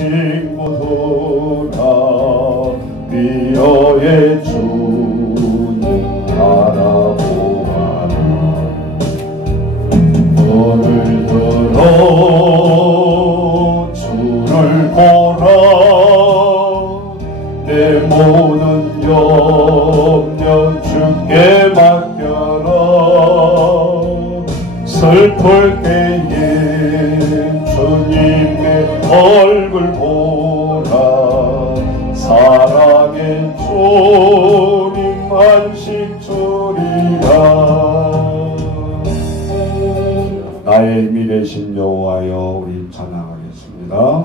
친구들아 비어의 주님 바라보아라. 너를 들어 주를 보라. 내 모든 염려 주께 맡겨라. 슬플 때에 주님의 얼굴 보라. 사랑의 주님 안식 주리라. 나의 힘이 되신 여호와여, 우리 찬양하겠습니다.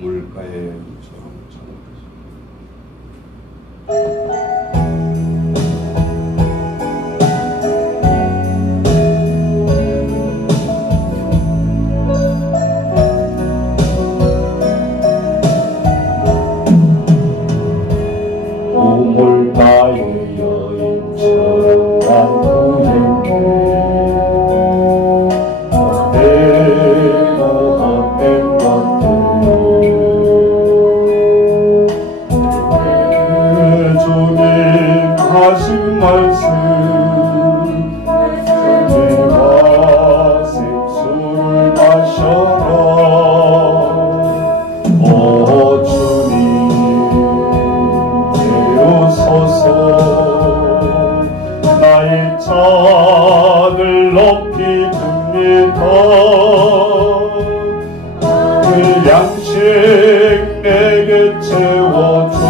물가에 우물가의 여인처럼 난 구했네. 헛되고 헛된 것들 주님 하신 말씀 주님과 생수를 마셔라. 오 주님 되옵소서. 나의 잔을 높이 듭니다. 그 양식 내게 채워주소서.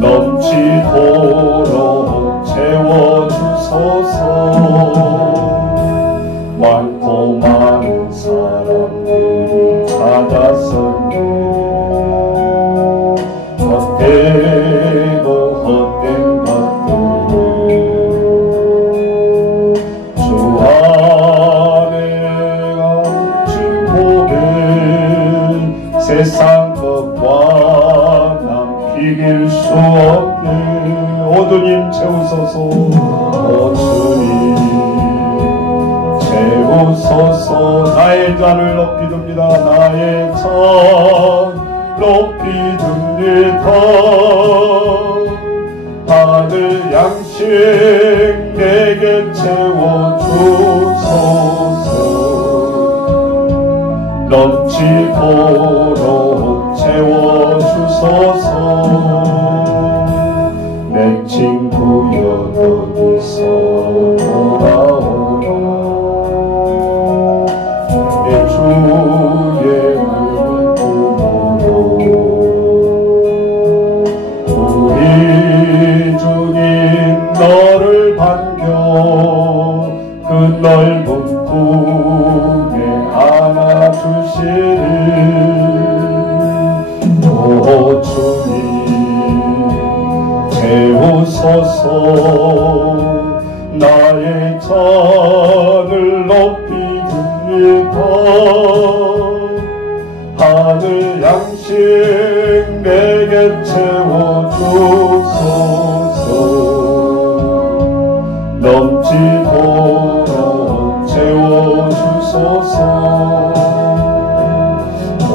넘치도록 채워주소서. 많고 많은 사람들이 찾았었네. 헛되고 헛된 것들을 주 안에 감춘 보면 세상 것과 이길 수 없네. 오 주님 채우소서. 오 주님 채우소서. 나의 잔을 높이 듭니다. 나의 잔 높이 듭니다. 하늘 양식 내게 채워주소서. 넘치도록 채워주소서. 내 친구여 어디서 돌아오라. 내 주의 은총으로 우리 주님 너를 반겨 그 넓은 품에 안아주시리. 오 주님 채우소서. 나의 잔을 높이 듭니다. 하늘 양식 내게 채워주소서. 넘치도록 채워주소서. 오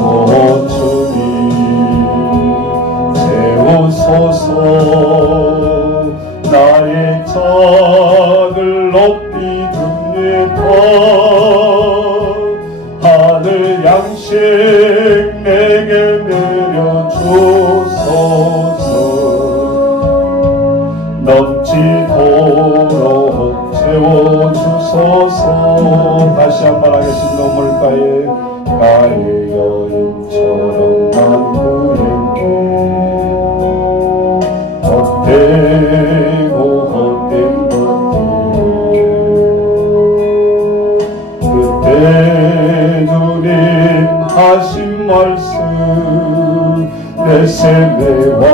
주님 채우소서. 나의 잔을 높이 듭니다. 하늘 양식 내게 내려주소서. 넘치도록 채워주소서. 다시 한번 하겠습니다. 물가에 가의 여인처럼 난 구했네. 헛되고 헛된 것들 그때 주님 하신 말씀 내 세매와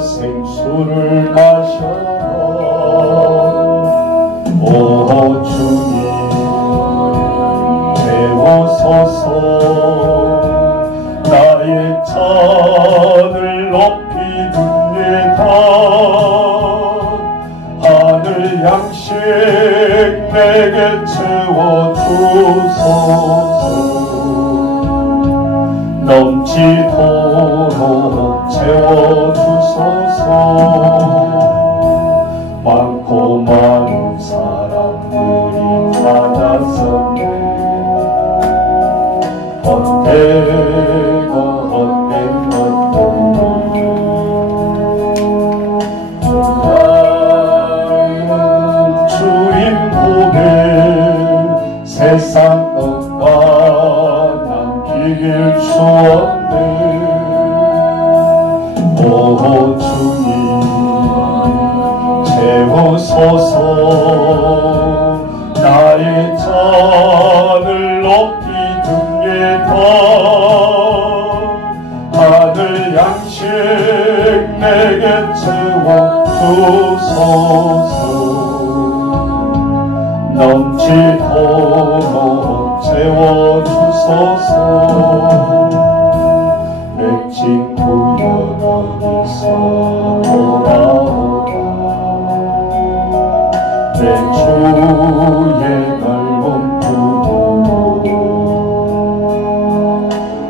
생수를 마셔라. 오 주님 채워소서. 나의 찬 주소서. 넘치도록 채워주소서. 많고 많은 사람들이 받았었네. 헛되고 헛된 것들 주인 보배 세상 것과 남길 수 없네. 오 주님 채우소서. 나의 잔을 높이 듭니다. 하늘 양식 내게 채워주소서. 넘치도록 채워주소서. 내 친구여 어디서 돌아오라. 내 주의 넓은 품으로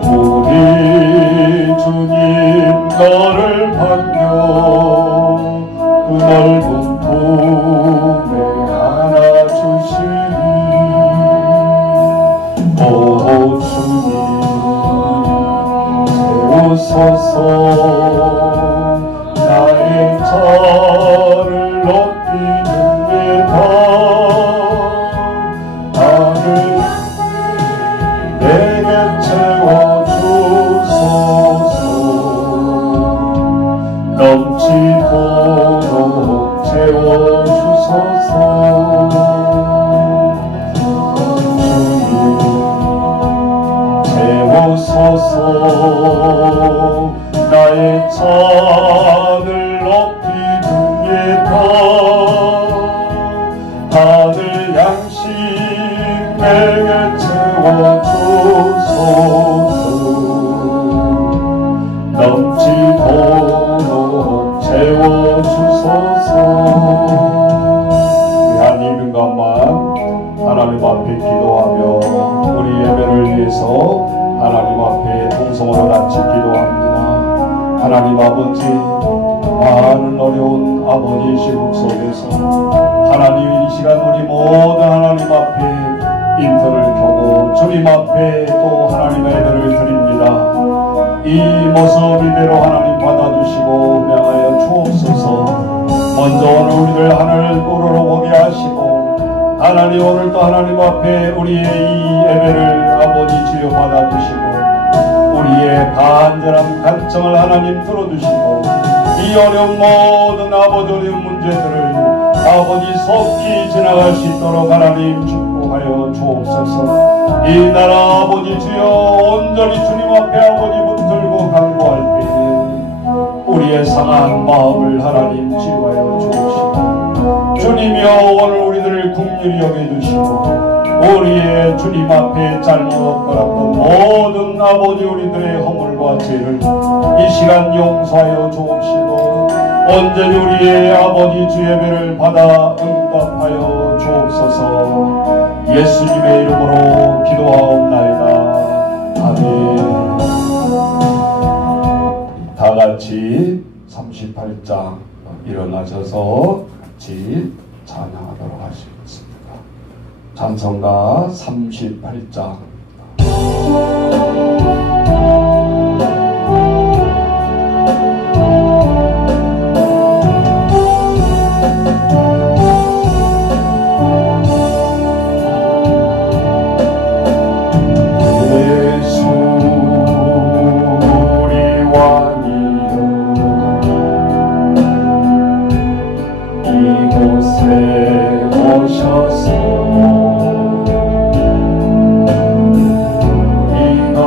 우리 주님 너를 반겨 그 넓은 품에 안아주시니. 오 주님 채우소서. 나의 잔을 높이 듭니다. 하늘 내게 채워주소서. 넘치도록 채워주소서. 주님 채우소서. 나의 잔을 높이 듭니다. 하늘 양식 내게 채워주소서. 넘치도록 채워주소서. 우리 한 2분간만 하나님 앞에 기도하며 우리 예배를 위해서 하나님 앞에 동성으로 같이 기도합니다. 하나님 아버지, 많은 어려운 아버지 시국 속에서 하나님 이 시간 우리 모두 하나님 앞에 인터를 켜고 주님 앞에 또 하나님의 예배를 드립니다. 이 모습 이대로 하나님 받아주시고 명하여 주옵소서. 먼저 오늘 우리를 하늘 우러러 오게 하시고 하나님 오늘도 하나님 앞에 우리의 이 예배를 아버지 주여 받아주시고 우리의 간절한 간청을 하나님 들어주시고 이 어려운 모든 아버지 어려운 문제들을 아버지 속히 지나갈 수 있도록 하나님 축복하여 주옵소서. 이 나라 아버지 주여 온전히 주님 앞에 아버지 붙들고 간구할 때에 우리의 상한 마음을 하나님 치유하여 주옵시고 주님이여 오늘 우리들을 긍휼히 여겨주시고 우리의 주님 앞에 잘못 없더라도 모든 아버지 우리들의 허물과 죄를 이 시간 용서하여 주옵시고 온전히 우리의 아버지 주 예배를 받아 응답하여 주옵소서. 예수님의 이름으로 기도하옵나이다. 아멘. 다 같이 38장 일어나셔서 같이 찬양하도록 하시겠습니다. 찬송가 38장. 오셔서 우리가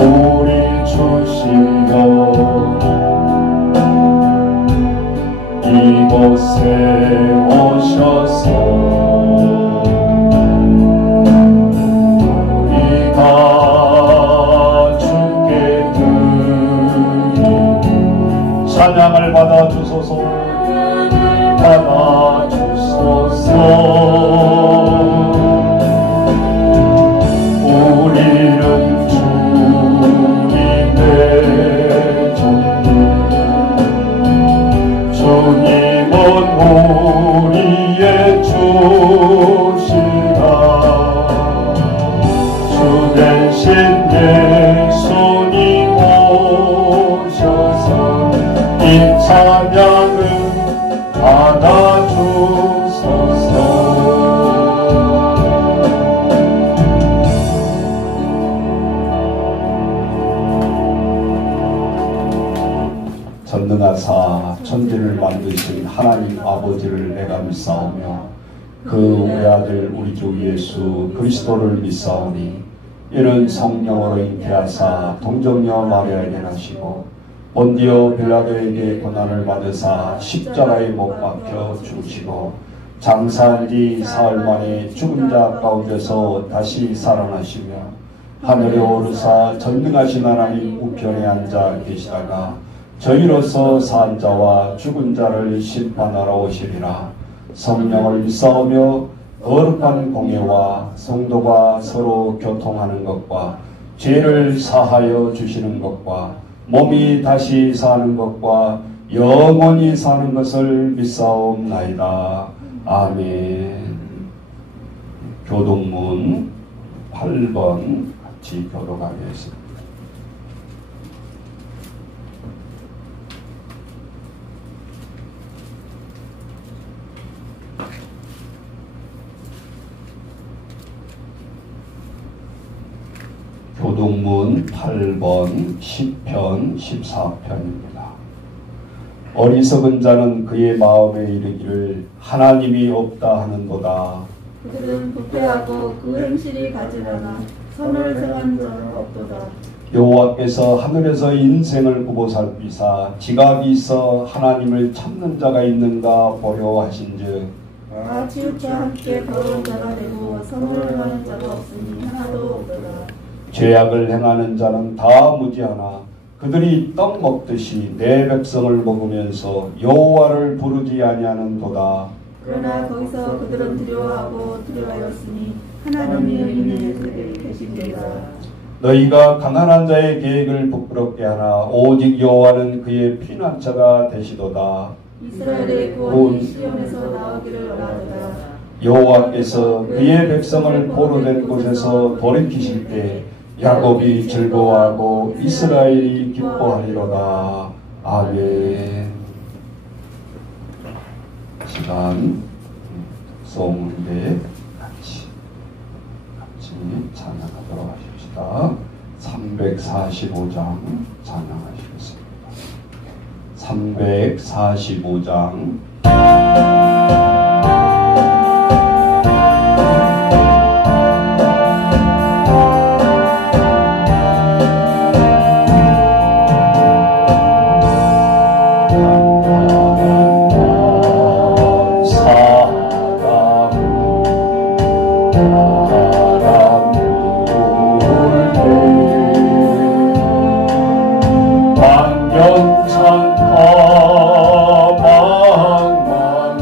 우리 주시여 이곳에 오셔서 우리가 주께 드리는 찬양을 받아주소서. 받아주소서. 우리는 주님의 종들, 주님은 우리의 주시라. 주 대신 예수님 오셔서 이 찬양을 받아주소서. 전능하사 천지를 만드신 하나님 아버지를 내가 믿사오며 그 외아들 우리 주 예수 그리스도를 믿사오니 이는 성령으로 잉태하사 동정녀 마리아에게 나시고 본디오 빌라도에게 고난을 받으사 십자가에 못 박혀 죽으시고 장사한 지 사흘 만에 죽은 자 가운데서 다시 살아나시며 하늘에 오르사 전능하신 하나님 우편에 앉아 계시다가 저희로서 산 자와 죽은 자를 심판하러 오시리라. 성령을 믿사오며 거룩한 공예와 성도가 서로 교통하는 것과 죄를 사하여 주시는 것과 몸이 다시 사는 것과 영원히 사는 것을 믿사옵나이다. 아멘. 교동문 8번 같이 교독하겠습니다. 교동문 8번 10편 14편입니다. 어리석은 자는 그의 마음에 이르기를 하나님이 없다 하는도다. 그들은 부패하고 그 행실이 가지런하 선을 행한 자는 없도다. 여호와께서 하늘에서 인생을 보고 살피사 지각이 있어 하나님을 찾는 자가 있는가 보려 하신즉 다 치우쳐 함께 더러운 자가 되고 선을 행하는 자가 없으니 하나도 없도다. 죄악을 행하는 자는 다 무지하나 그들이 떡 먹듯이 내 백성을 먹으면서 여호와를 부르지 아니하는도다. 그러나 거기서 그들은 두려워하고 두려워하였으니 하나님이 있는 계신도다. 너희가 가난한 자의 계획을 부끄럽게 하나 오직 여호와는 그의 피난처가 되시도다. 이스라엘의 구원이 시온에서 나오기를 원하도다. 여호와께서 그의 백성을 포로된 곳에서 돌이키실 때 야곱이 즐거워하고 이스라엘이 기뻐하리로다. 아멘. 시간 송대 같이 찬양하도록 하십시다. 345장 찬양하시겠습니다. 345장 만경천하 망망한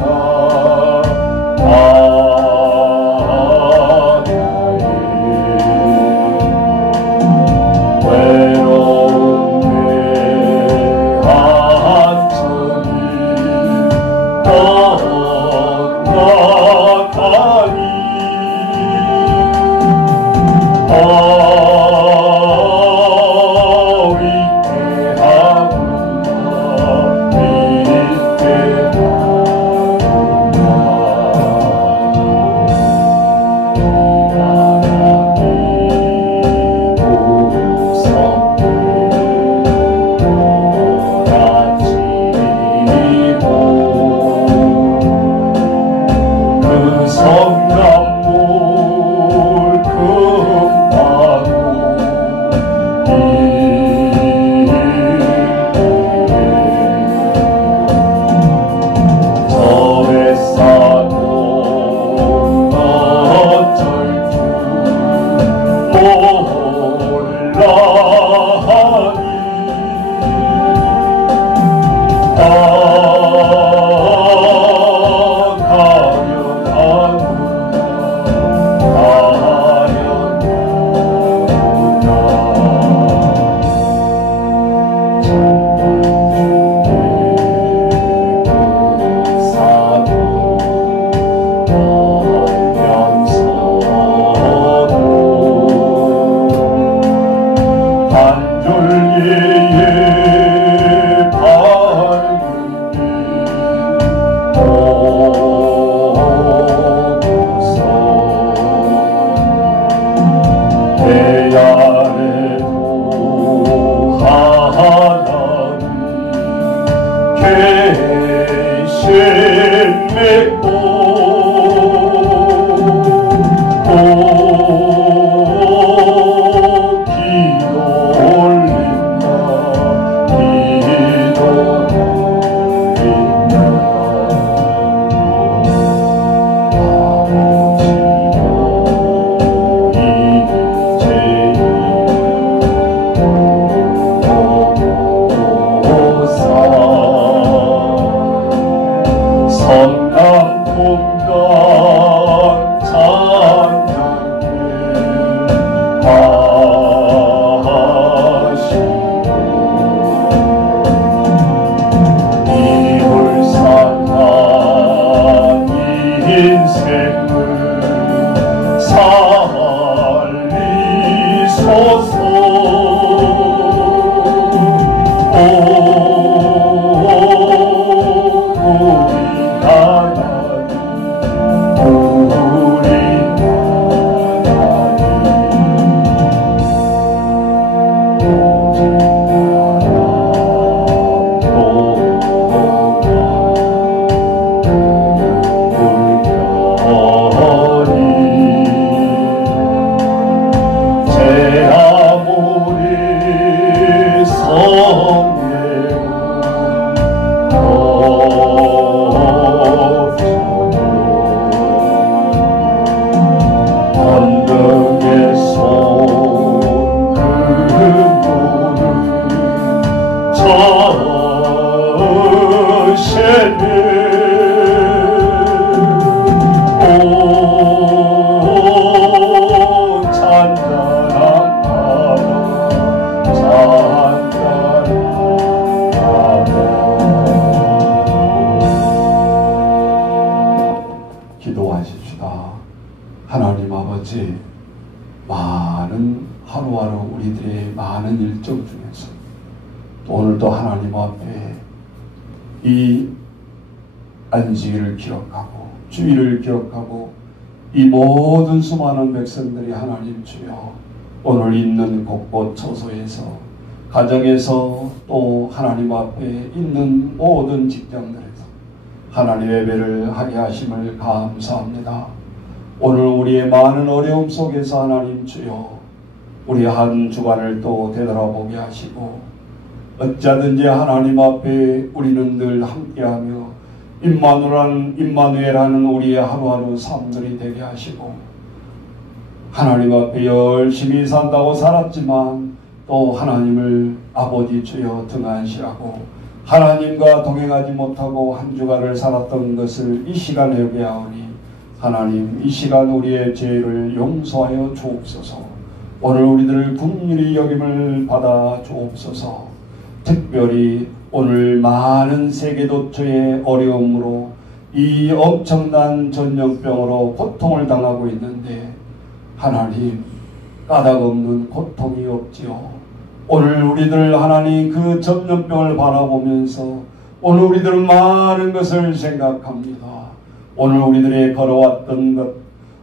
태양에도 하나님 계신 믿고 기도 올린다 기도 올린다 성남풍간 찬양해 하시고 이 불쌍한 인생을 살리소서. 기도하십시다. 하나님 아버지, 많은 하루하루 우리들의 많은 일정 중에서 오늘도 하나님 앞에 이 안식일을 기억하고 주일을 기억하고 이 모든 수많은 백성들이 하나님 주여 오늘 있는 곳곳 처소에서 가정에서 또 하나님 앞에 있는 모든 직장들에서 하나님 예배를 하게 하심을 감사합니다. 오늘 우리의 많은 어려움 속에서 하나님 주여 우리 한 주간을 또 되돌아보게 하시고 어찌하든지 하나님 앞에 우리는 늘 함께하며 임마누엘하는 우리의 하루하루 삶들이 되게 하시고 하나님 앞에 열심히 산다고 살았지만 또 하나님을 아버지 주여 등한시하고 하나님과 동행하지 못하고 한 주간을 살았던 것을 이 시간에 회개하오니 하나님 이 시간 우리의 죄를 용서하여 주옵소서. 오늘 우리들을 긍휼히 여김을 받아 주옵소서. 특별히 오늘 많은 세계도처의 어려움으로 이 엄청난 전염병으로 고통을 당하고 있는데 하나님 까닭없는 고통이 없지요. 오늘 우리들 하나님 그 전염병을 바라보면서 오늘 우리들은 많은 것을 생각합니다. 오늘 우리들의 걸어왔던 것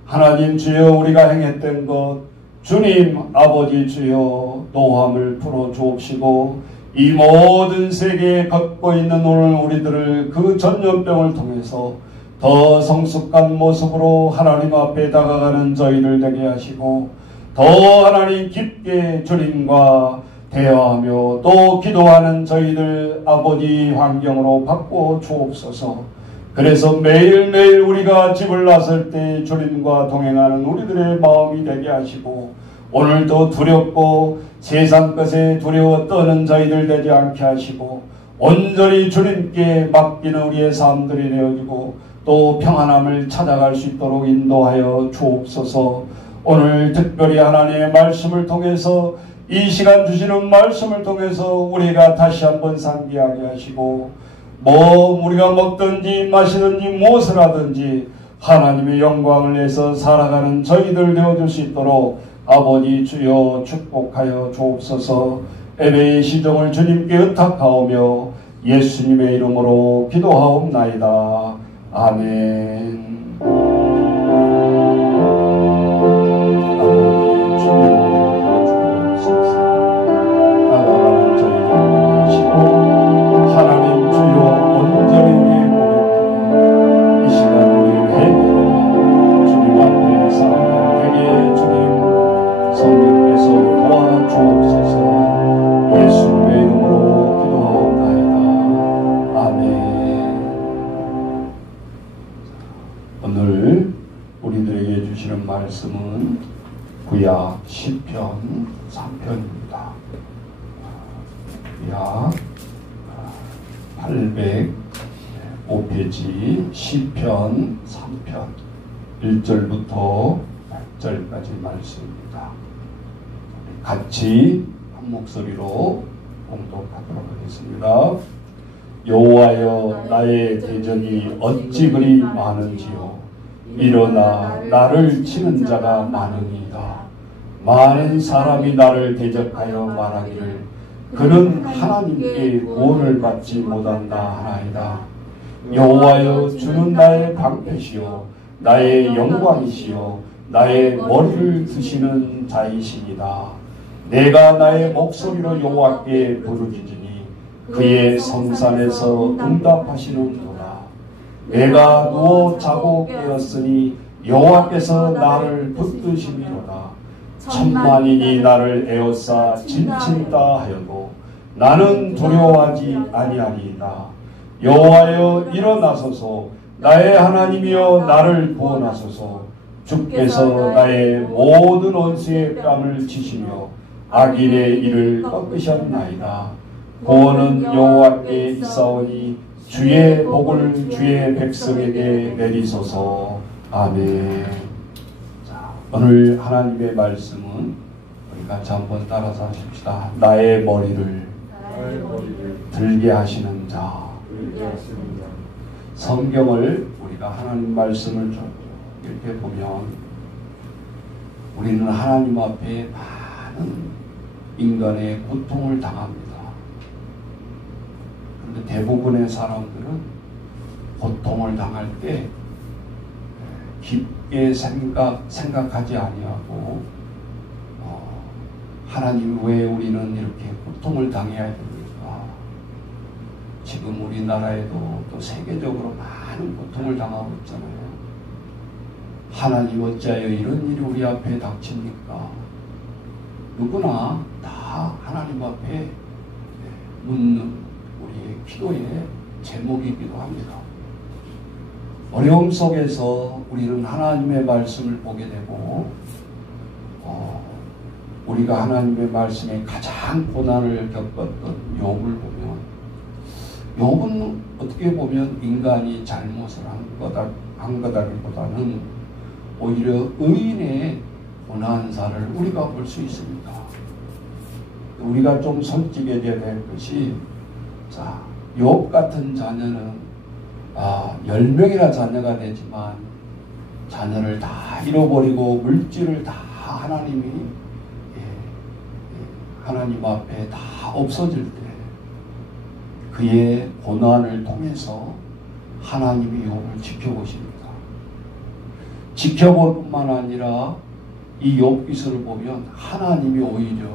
하나님 주여 우리가 행했던 것 주님 아버지 주여 노함을 풀어주옵시고 이 모든 세계에 걷고 있는 오늘 우리들을 그 전염병을 통해서 더 성숙한 모습으로 하나님 앞에 다가가는 저희를 되게 하시고 더 하나님 깊게 주님과 대화하며 또 기도하는 저희들 아버지 환경으로 바꾸어 주옵소서. 그래서 매일매일 우리가 집을 나설 때 주님과 동행하는 우리들의 마음이 되게 하시고 오늘도 두렵고 세상 것에 두려워 떠는 저희들 되지 않게 하시고 온전히 주님께 맡기는 우리의 삶들이 되어지고 또 평안함을 찾아갈 수 있도록 인도하여 주옵소서. 오늘 특별히 하나님의 말씀을 통해서 이 시간 주시는 말씀을 통해서 우리가 다시 한번 상기하게 하시고 우리가 먹든지 마시든지 무엇을 하든지 하나님의 영광을 내서 살아가는 저희들 되어줄 수 있도록 아버지 주여 축복하여 주옵소서. 예배의 시정을 주님께 의탁하오며 예수님의 이름으로 기도하옵나이다. 아멘. 아버지 주여 약 시편 3편입니다. 약 805페이지 시편 3편 1절부터 8절까지 말씀입니다. 같이 한 목소리로 봉독하도록 하겠습니다. 여호와여, 나의 대적이 어찌 그리 많은지요. 일어나 나를 치는 자가 많으니이다. 많은 사람이 나를 대적하여 말하기를 그는 하나님께 구원을 받지 못한다 하나이다. 여호와여, 주는 나의 방패시요 나의 영광이시요 나의 머리를 드시는 자이시니이다. 내가 나의 목소리로 여호와께 부르짖으니 그의 성산에서 응답하시는도다. 내가 누워 자고 깨었으니 여호와께서 나를 붙드시미로다. 천만인이 나를 에워싸 진친다 하여도 나는 두려워하지 아니하리이다. 여호와여, 일어나소서. 나의 하나님이여, 나를 구원하소서. 주께서 나의 모든 원수의 뺨을 치시며 악인의 이를 꺾으셨나이다. 구원은 여호와께 있사오니 주의 복을 주의 백성에게 내리소서. 아멘. 자, 오늘 하나님의 말씀은 우리 같이 한번 따라서 하십시다. 나의 머리를 들게 하시는 자. 성경을 우리가 하나님 말씀을 좀 이렇게 보면 우리는 하나님 앞에 많은 인간의 고통을 당합니다. 그런데 대부분의 사람들은 고통을 당할 때 깊게 생각하지 아니하고 하나님, 왜 우리는 이렇게 고통을 당해야 됩니까? 지금 우리나라에도 또 세계적으로 많은 고통을 당하고 있잖아요. 하나님, 어찌하여 이런 일이 우리 앞에 닥칩니까? 누구나 다 하나님 앞에 묻는 우리의 기도의 제목이기도 합니다. 어려움 속에서 우리는 하나님의 말씀을 보게 되고 우리가 하나님의 말씀에 가장 고난을 겪었던 욥을 보면, 욥은 어떻게 보면 인간이 잘못을 한 거다기보다는 오히려 의인의 고난사를 우리가 볼 수 있습니다. 우리가 좀 솔직해져야 될 것이, 자, 욥 같은 자녀는 10명이나 자녀가 되지만 자녀를 다 잃어버리고 물질을 다 하나님 앞에 다 없어질 때 그의 고난을 통해서 하나님이 욥을 지켜보십니다. 지켜볼 뿐만 아니라 이 욥기서를 보면 하나님이 오히려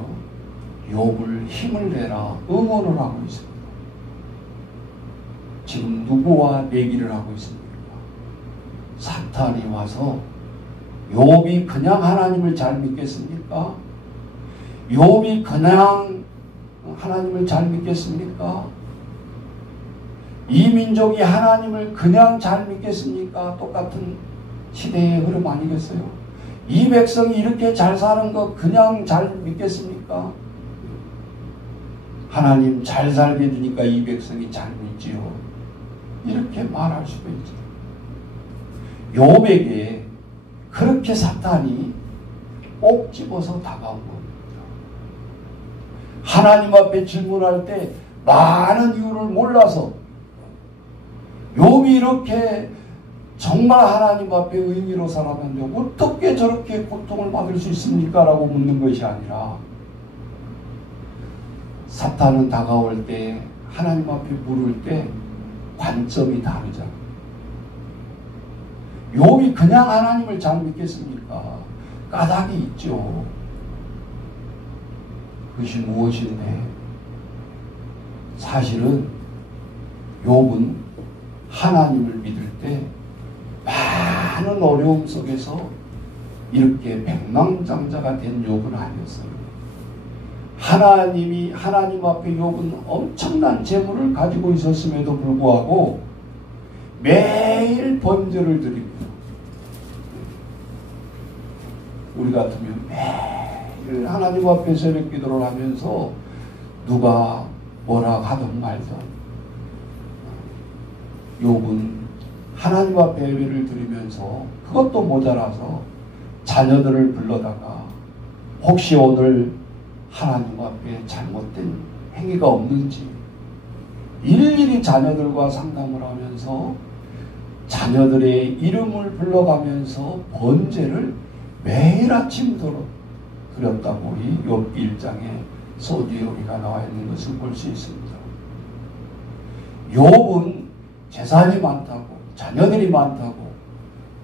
욥을 힘을 내라 응원을 하고 있습니다. 지금 누구와 내기를 하고 있습니까? 사탄이 와서 욥이 그냥 하나님을 잘 믿겠습니까? 욥이 그냥 하나님을 잘 믿겠습니까? 이 민족이 하나님을 그냥 잘 믿겠습니까? 똑같은 시대의 흐름 아니겠어요? 이 백성이 이렇게 잘 사는 거 그냥 잘 믿겠습니까? 하나님 잘 살게 해주니까 이 백성이 잘 믿지요. 이렇게 말할 수가 있죠. 욥에게 그렇게 사탄이 꼭 집어서 다가온 겁니다. 하나님 앞에 질문할 때 많은 이유를 몰라서 욥이 이렇게 정말 하나님 앞에 의미로 살았는데 어떻게 저렇게 고통을 받을 수 있습니까? 라고 묻는 것이 아니라, 사탄은 다가올 때 하나님 앞에 물을 때 관점이 다르잖아요. 욥이 그냥 하나님을 잘 믿겠습니까? 까닭이 있죠. 그것이 무엇인데, 사실은 욥은 하나님을 믿을 때 많은 어려움 속에서 이렇게 백망장자가 된 욥은 아니었어요. 하나님 앞에 욥은 엄청난 재물을 가지고 있었음에도 불구하고 매일 번제를 드립니다. 우리 같으면 매일 매일 하나님 앞에 새벽 기도를 하면서 누가 뭐라 하든 말든 욥은 하나님 앞에 예배를 드리면서 그것도 모자라서 자녀들을 불러다가 혹시 오늘 하나님 앞에 잘못된 행위가 없는지 일일이 자녀들과 상담을 하면서 자녀들의 이름을 불러가면서 번제를 매일 아침도록 드렸다고 이 욥 1장에 소디에 우리가 나와 있는 것을 볼 수 있습니다. 욥은 재산이 많다고 자녀들이 많다고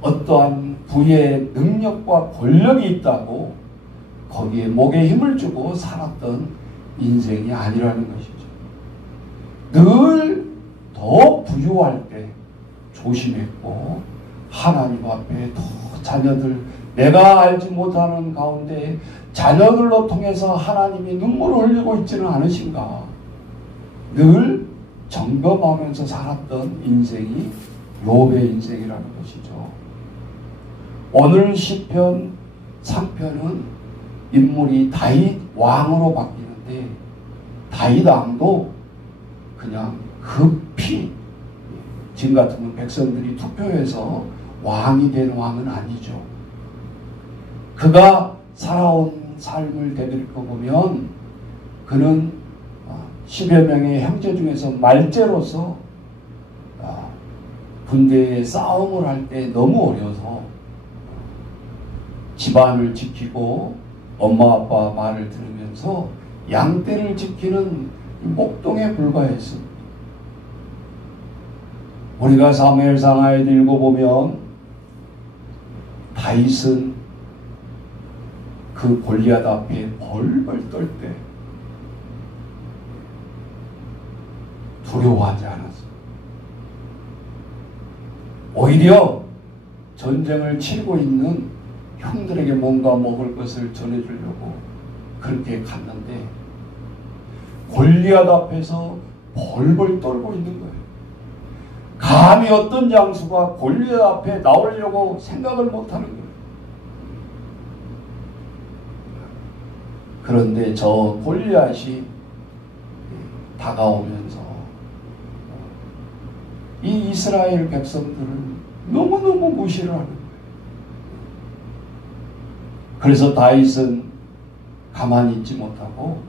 어떠한 부의 능력과 권력이 있다고 거기에 목에 힘을 주고 살았던 인생이 아니라는 것이죠. 늘 더 부유할 때 조심했고 하나님 앞에 더 자녀들 내가 알지 못하는 가운데 자녀들로 통해서 하나님이 눈물을 흘리고 있지는 않으신가 늘 점검하면서 살았던 인생이 욥의 인생이라는 것이죠. 오늘 시편 3편은 인물이 다윗 왕으로 바뀌는데 다윗 왕도 그냥 급히 지금 같으면 백성들이 투표해서 왕이 된 왕은 아니죠. 그가 살아온 삶을 되돌이켜 보면 그는 10여 명의 형제 중에서 말제로서 군대에 싸움을 할 때 너무 어려서 집안을 지키고 엄마 아빠 말을 들으면서 양떼를 지키는 목동에 불과했습니다. 우리가 사무엘상하에 읽어보면 다윗은 그 골리앗 앞에 벌벌 떨 때 두려워하지 않았어요. 오히려 전쟁을 치르고 있는 형들에게 뭔가 먹을 것을 전해주려고 그렇게 갔는데 골리앗 앞에서 벌벌 떨고 있는 거예요. 감히 어떤 장수가 골리앗 앞에 나오려고 생각을 못하는 거예요. 그런데 저 골리앗이 다가오면서 이 이스라엘 백성들을 너무너무 무시를 하는 거예요. 그래서 다윗은 가만히 있지 못하고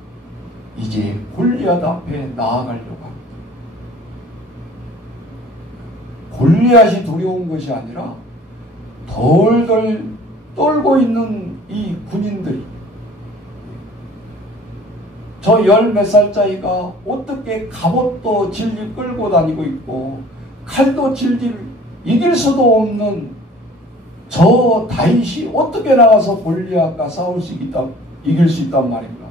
이제 골리앗 앞에 나아가려고 합니다. 골리앗이 두려운 것이 아니라 덜덜 떨고 있는 이 군인들이 저 10몇 살짜리가 어떻게 갑옷도 질질 끌고 다니고 있고 칼도 질질 이길 수도 없는 저 다윗이 어떻게 나가서 골리앗과 싸울 수 있다, 이길 수 있단 말인가.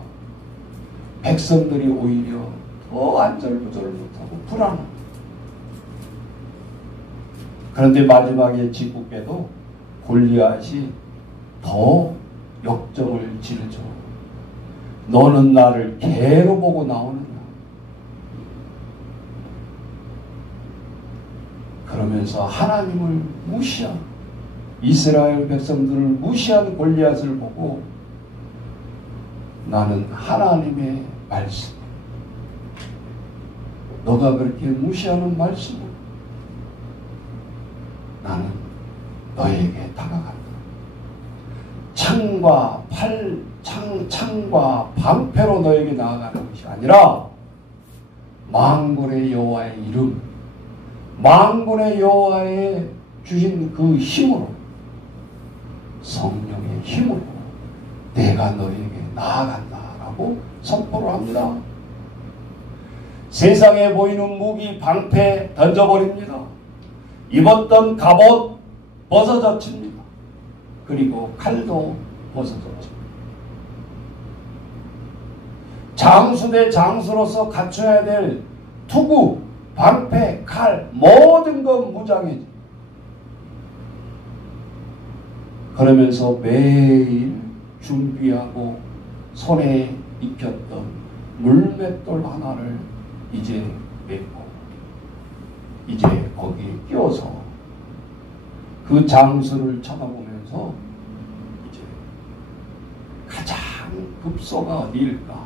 백성들이 오히려 더 안절부절 못하고 불안합니다. 그런데 마지막에 짓궂게도 골리앗이 더 역정을 지르죠. 너는 나를 개로 보고 나오느냐. 그러면서 하나님을 무시한 이스라엘 백성들을 무시한 골리앗을 보고 나는 하나님의 말씀, 너가 그렇게 무시하는 말씀을 나는 너에게 다가간다. 창과 방패로 너에게 나아가는 것이 아니라 만군의 여호와의 이름, 만군의 여호와의 주신 그 힘으로, 성령의 힘으로 내가 너에게 나아간다라고 선포를 합니다. 세상에 보이는 무기, 방패 던져버립니다. 입었던 갑옷 벗어젖힙니다. 그리고 칼도 벗어졌죠. 장수 대 장수로서 갖춰야 될 투구, 방패, 칼 모든 것 무장해져. 그러면서 매일 준비하고 손에 익혔던 물맷돌 하나를 이제 맺고 이제 거기에 끼워서 그 장수를 쳐다보면서 이제 가장 급소가 어디일까?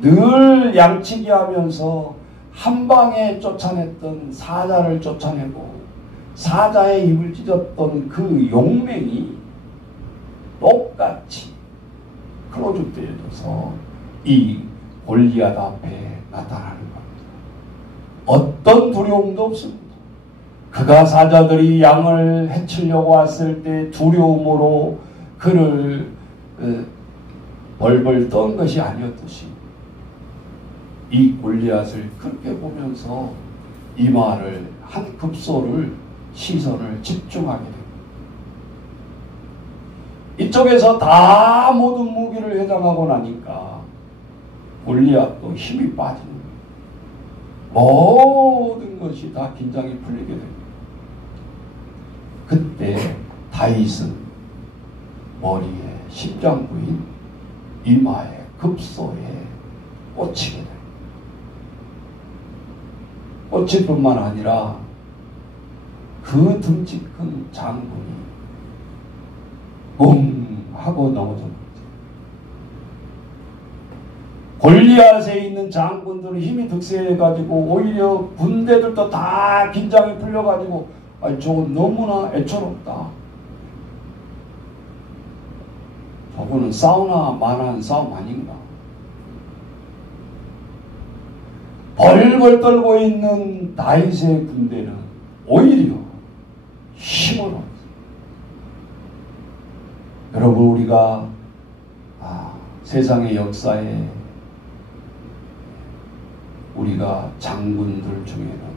늘 양치기 하면서 한 방에 쫓아냈던 사자를 쫓아내고 사자의 입을 찢었던 그 용맹이 똑같이 클로즈되어져서 이 골리앗 앞에 나타나는 겁니다. 어떤 두려움도 없습니다. 그가 사자들이 양을 해치려고 왔을 때 두려움으로 그를 벌벌 떤 것이 아니었듯이 이 골리앗을 그렇게 보면서 이 말을 한 급소를 시선을 집중하게 됩니다. 이쪽에서 다 모든 무기를 회장하고 나니까 골리앗도 힘이 빠지는 거예요. 모든 것이 다 긴장이 풀리게 됩니다. 그때 다윗은 머리에 십장부인 이마에 급소에 꽂히게 됩니다. 꽂힐 뿐만 아니라 그 등치 큰 장군이 웅 하고 넘어졌습니다. 골리앗에 있는 장군들은 힘이 득세해가지고 오히려 군대들도 다 긴장이 풀려가지고 저건 너무나 애처롭다. 저거는 싸우나 마나한 싸움 아닌가. 벌벌 떨고 있는 다윗의 군대는 오히려 힘을 얻었어요. 여러분, 우리가 세상의 역사에 우리가 장군들 중에는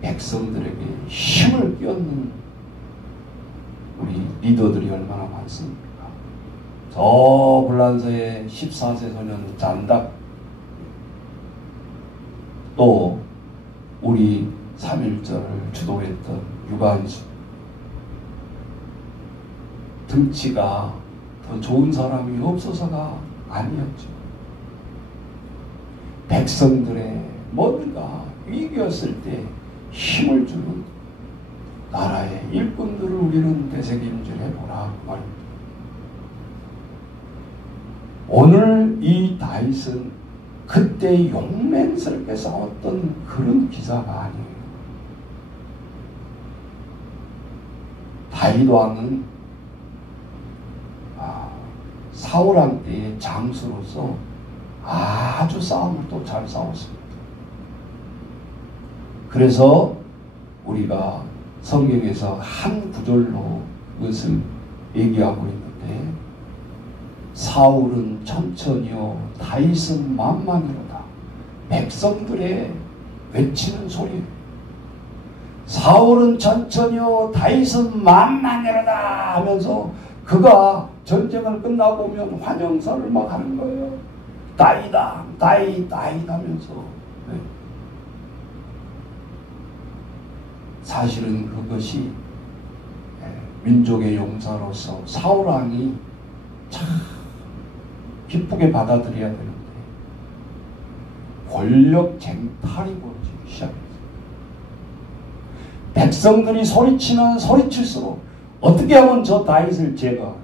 백성들에게 힘을 끼얹는 우리 리더들이 얼마나 많습니까? 저 불란서의 14세 소년 잔닥, 또 우리 3.1절을 주도했던 유관순, 등치가 더 좋은 사람이 없어서가 아니었죠. 백성들의 뭔가 위기였을 때 힘을 주는 나라의 일꾼들을 우리는 되새김질해보라 말입니다. 오늘 이 다윗은 그때 용맹스럽게 싸웠던 그런 기사가 아니에요. 다윗 왕은 사울왕 때의 장수로서 아주 싸움을 또 잘 싸웠습니다. 그래서 우리가 성경에서 한 구절로 그것을 얘기하고 있는데, 사울은 천천히요 다윗은 만만이로다. 백성들의 외치는 소리. 사울은 천천히요 다윗은 만만이로다 하면서 그가 전쟁을 끝나고 오면 환영사를 막 하는 거예요. 다윗아, 다윗, 다윗 하면서. 네. 사실은 그것이 민족의 용사로서 사울왕이 참 기쁘게 받아들여야 되는데 권력 쟁탈이 벌어지기 시작했어요. 백성들이 소리치면 소리칠수록 어떻게 하면 저 다윗을 제거할,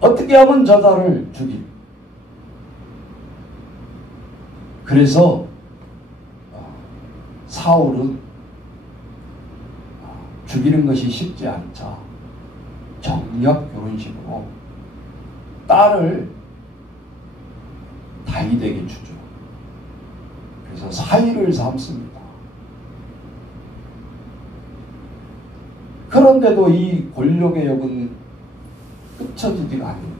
어떻게 하면 저 자를 죽일. 그래서 사울은 죽이는 것이 쉽지 않자 정략 결혼식으로 딸을 다윗에게 주죠. 그래서 사위를 삼습니다. 그런데도 이 권력의 역은 끝쳐지지가 않습니다.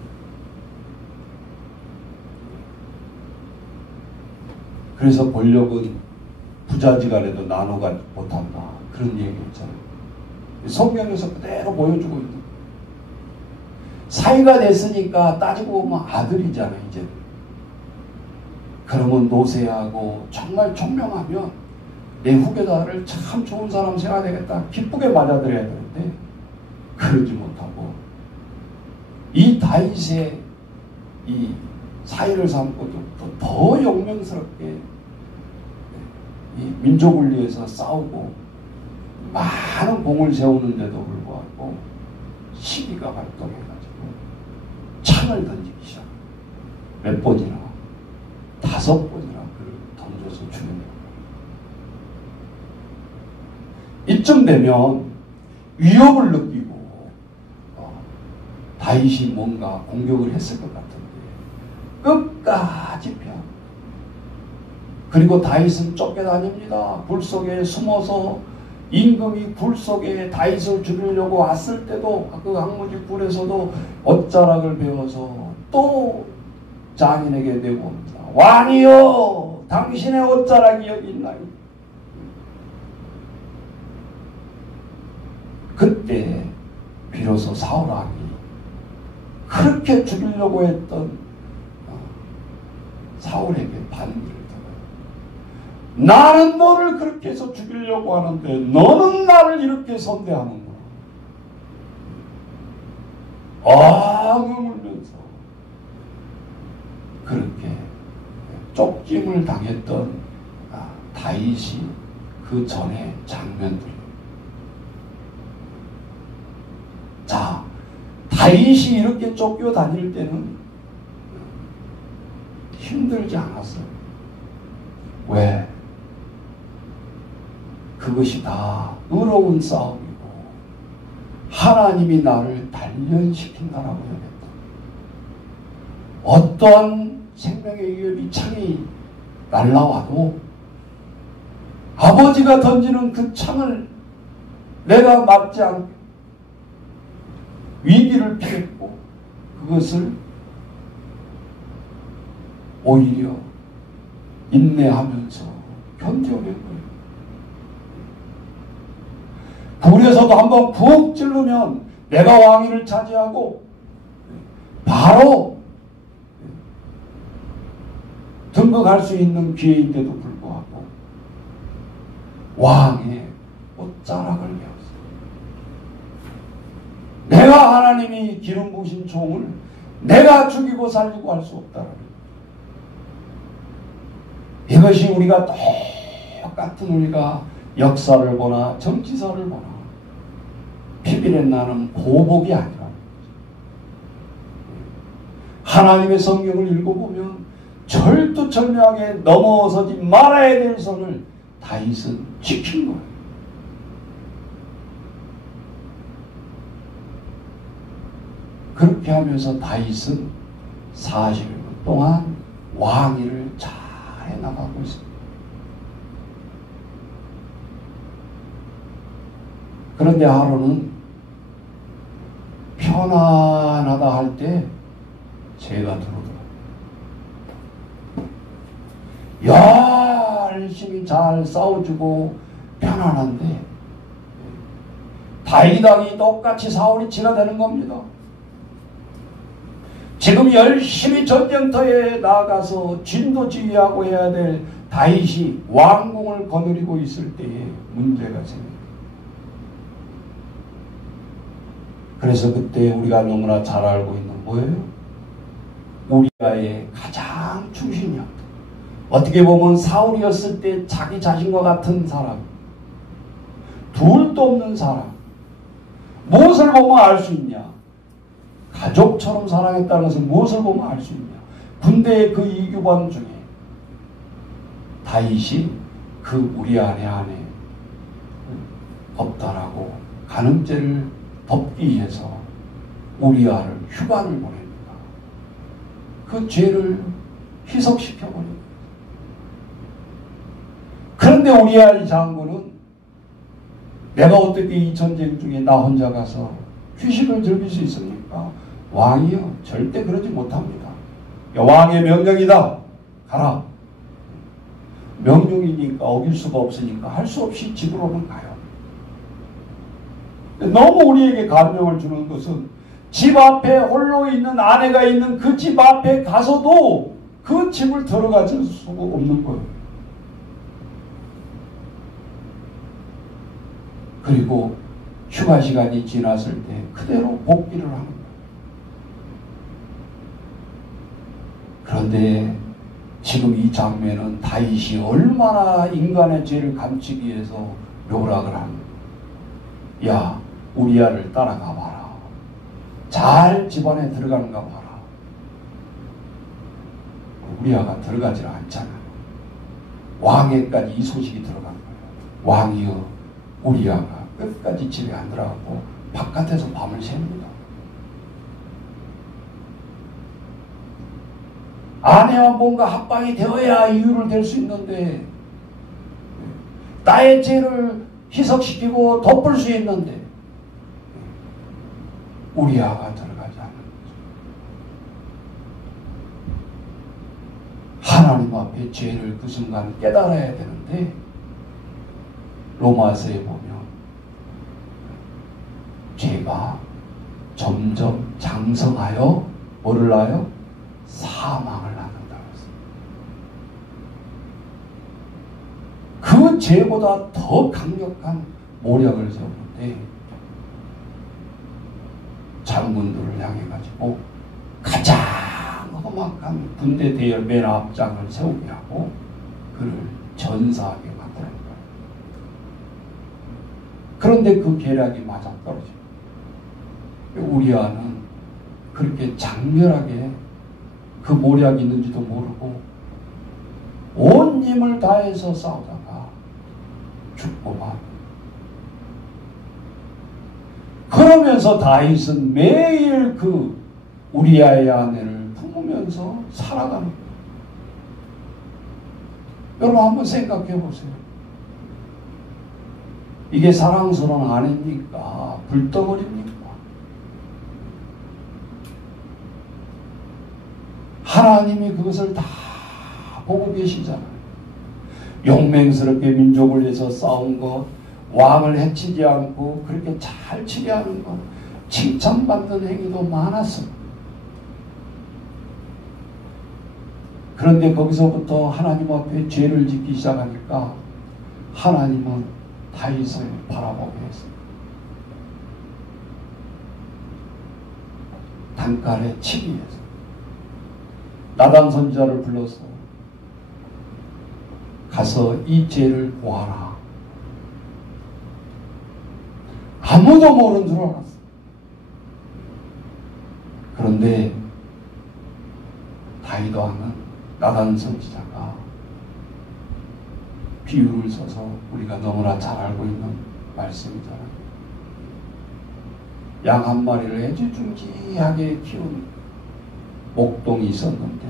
그래서 권력은 부자지간에도 나눠가 못한다. 그런 얘기 있잖아요. 성경에서 그대로 보여주고 있는 거예요. 사위가 됐으니까 따지고 보면 아들이잖아요, 이제. 그러면 노쇠하고 정말 총명하면 내 후계자를 참 좋은 사람 생각해야 되겠다. 기쁘게 맞아들여야 되는데 그러지 못하고 이 다윗의 이 사위를 삼고 더 용맹스럽게 이 민족을 위해서 싸우고 많은 공을 세우는데도 불구하고 시기가 발동해가지고 창을 던지기 시작합니다. 몇 번이나? 5번이나 그를 던져서 죽는 거예요. 이쯤 되면 위협을 느끼고 다윗이 뭔가 공격을 했을 것 같은데 끝까지 피하고, 그리고 다윗은 쫓겨다닙니다. 불 속에 숨어서 임금이 불 속에 다윗을 죽이려고 왔을 때도 그 황무지 굴에서도 옷자락을 베어서 또 장인에게 내고 옵니다. 왕이여, 당신의 옷자락이 여기 있나요? 그때 비로소 사울 왕이 그렇게 죽이려고 했던 사울에게 반기를 들어요. 나는 너를 그렇게 해서 죽이려고 하는데 너는 나를 이렇게 선대하는구나. 울면서 그렇게 쫓김을 당했던 다윗이 그 전에 장면들. 자, 다윗이 이렇게 쫓겨다닐 때는 힘들지 않았어요. 왜? 그것이 다 의로운 싸움이고 하나님이 나를 단련시킨다라고 여겼다. 어떠한 생명의 위협이 창이 날라와도 아버지가 던지는 그 창을 내가 막지 않고 위기를 피했고 그것을 오히려 인내하면서 견뎌낸 거예요. 불에서도 한번 푹 찌르면 내가 왕위를 차지하고 바로 등극할 수 있는 기회인데도 불구하고 왕의 옷자락을 베었어요. 내가 하나님이 기름 부으신 종을 내가 죽이고 살리고 할 수 없다라는 거예요. 이것이 우리가 똑같은 우리가 역사를 보나 정치사를 보나 피비린 나는 보복이 아니라 하나님의 성경을 읽어보면 절두절명하게 넘어서지 말아야 될 선을 다윗은 지킨 거예요. 그렇게 하면서 다윗은 40년 동안 왕위를 잘 해나가고 있습니다. 그런데 하루는 편안하다 할 때 죄가 들어오더라고요. 열심히 잘 싸워주고 편안한데 다윗왕이 똑같이 사울이 치가 되는 겁니다. 지금 열심히 전쟁터에 나가서 진도지휘하고 해야 될 다윗이 왕궁을 거느리고 있을 때에 문제가 생깁니다. 그래서 그때 우리가 너무나 잘 알고 있는 뭐예요? 우리아의 가장 중심이었다. 어떻게 보면 사울이었을 때 자기 자신과 같은 사람, 둘도 없는 사람, 무엇을 보면 알 수 있냐? 가족처럼 사랑했다는 것은 무엇을 보면 알 수 있냐? 군대의 그 이규반 중에 다윗이 그 우리아 안에 법단하고 간음죄를 덮기 위해서 우리아를 휴관을 보냅니다. 그 죄를 희석시켜버립니다. 그런데 우리아 장군은 내가 어떻게 이 전쟁 중에 나 혼자 가서 휴식을 즐길 수 있습니까? 왕이요, 절대 그러지 못합니다. 왕의 명령이다. 가라. 명령이니까 어길 수가 없으니까 할 수 없이 집으로는 가요. 너무 우리에게 감명을 주는 것은 집 앞에 홀로 있는 아내가 있는 그 집 앞에 가서도 그 집을 들어갈 수가 없는 거예요. 그리고 휴가 시간이 지났을 때 그대로 복귀를 하는 거예요. 그런데 지금 이 장면은 다윗이 얼마나 인간의 죄를 감추기 위해서 묘락을 합니다. 야, 우리아를 따라가 봐라. 잘 집안에 들어가는가 봐라. 우리아가 들어가질 않잖아. 왕에까지 이 소식이 들어간 거예요. 왕이여, 우리아가 끝까지 집에 안 들어가고 바깥에서 밤을 셉니다. 아내와 뭔가 합방이 되어야 이유를 댈 수 있는데, 나의 죄를 희석시키고 덮을 수 있는데 우리아가 들어가지 않는 거죠. 하나님 앞에 죄를 그 순간 깨달아야 되는데, 로마서에 보면 죄가 점점 장성하여 뭐를 낳아요? 사망을 낳는다고 했습니다. 그 죄보다 더 강력한 모략을 세우는데, 장군들을 향해 가지고 가장 험악한 군대 대열 맨 앞장을 세우게 하고 그를 전사하게 만드는 거예요. 그런데 그 계략이 맞아떨어집니다. 우리아는 그렇게 장렬하게 그 모략이 있는지도 모르고 온 힘을 다해서 싸우다가 죽고만. 그러면서 다윗은 매일 그 우리아의 아내를 품으면서 살아가는 거예요. 여러분 한번 생각해 보세요. 이게 사랑스러운 아내입니까? 불덩어리입니까? 하나님이 그것을 다 보고 계시잖아요. 용맹스럽게 민족을 위해서 싸운 것, 왕을 해치지 않고 그렇게 잘 치리하는 것, 칭찬받는 행위도 많았습니다. 그런데 거기서부터 하나님 앞에 죄를 짓기 시작하니까 하나님은 다윗을 바라보게 했습니다. 단칼에 치기 위해서 나단 선지자를 불러서 가서 이 죄를 보아라. 아무도 모르는 줄 알았어. 그런데 다윗 왕은 나단 선지자가 비유를 써서 우리가 너무나 잘 알고 있는 말씀이잖아요. 양 한 마리를 애지중지하게 키운 목동이 있었는데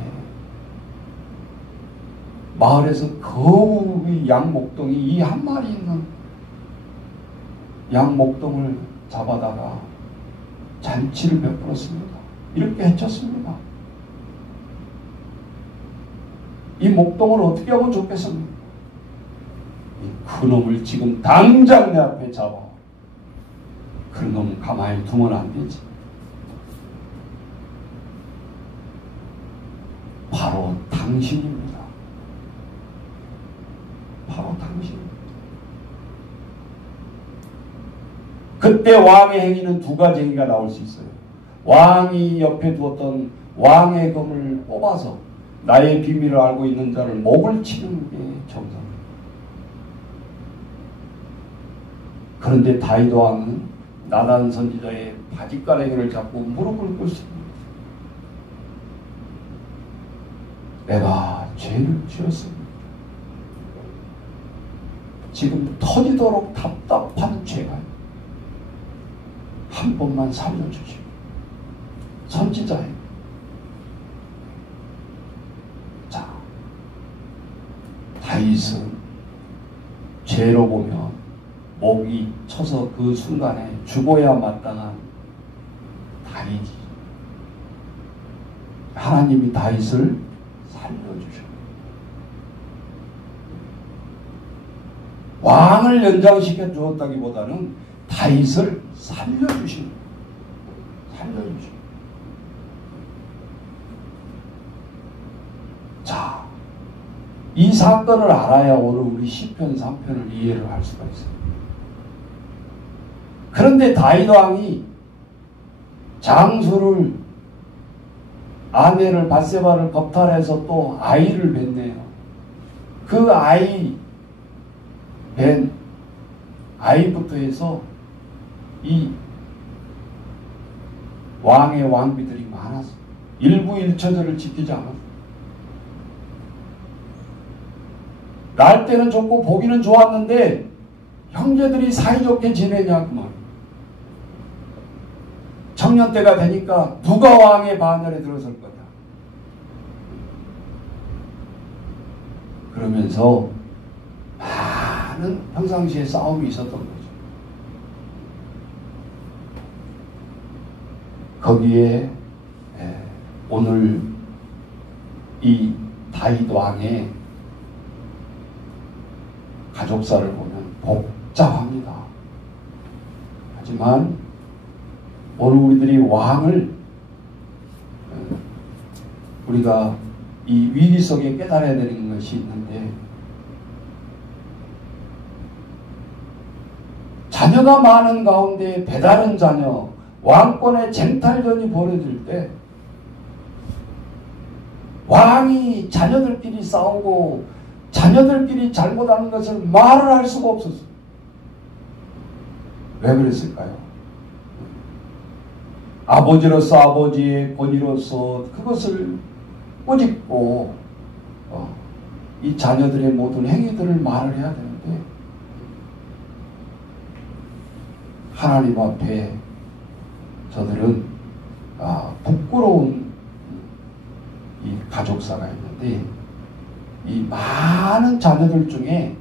마을에서 거의 양 목동이 이 한 마리 있는 양 목동을 잡아다가 잔치를 베풀었습니다. 이렇게 해쳤습니다. 이 목동을 어떻게 하면 좋겠습니까? 이 그놈을 지금 당장 내 앞에 잡아. 그놈 가만히 두면 안 되지. 바로 당신입니다. 바로 당신입니다. 그때 왕의 행위는 두 가지 행위가 나올 수 있어요. 왕이 옆에 두었던 왕의 검을 뽑아서 나의 비밀을 알고 있는 자를 목을 치는 게 정상입니다. 그런데 다윗 왕은 나단 선지자의 바짓가랑이를 잡고 무릎을 꿇습니다. 내가 죄를 지었습니다. 지금 터지도록 답답한 죄가 한 번만 살려주시오. 선지자예요. 자, 다윗은 죄로 보면 목이 쳐서 그 순간에 죽어야 마땅한 다윗이 하나님이 다윗을 살려주셔. 왕을 연장시켜 주었다기보다는 다윗을 살려주신 살려주신. 자, 이 사건을 알아야 오늘 우리 시편 3편을 이해를 할 수가 있어요. 그런데 다윗 왕이 장수를 아내를 밧세바를 겁탈해서 또 아이를 낳네요. 그 아이 뵌 아이부터 해서 이 왕의 왕비들이 많았어. 일부 일처들을 지키지 않았어. 날 때는 좋고 보기는 좋았는데 형제들이 사이좋게 지내냐 그 말. 청년 때가 되니까 누가 왕의 반열에 들어설 거냐. 그러면서 많은 평상시에 싸움이 있었던 거죠. 거기에 오늘 이 다윗 왕의 가족사를 보면 복잡합니다. 하지만 오늘 우리들이 왕을 우리가 이 위기 속에 깨달아야 되는 것이 있는데, 자녀가 많은 가운데 배다른 자녀, 왕권의 쟁탈전이 벌어질 때 왕이 자녀들끼리 싸우고 자녀들끼리 잘못하는 것을 말을 할 수가 없었어요. 왜 그랬을까요? 아버지로서 아버지의 권위로서 그것을 꼬집고 이 자녀들의 모든 행위들을 말을 해야 되는데, 하나님 앞에 저들은 부끄러운 이 가족사가 있는데, 이 많은 자녀들 중에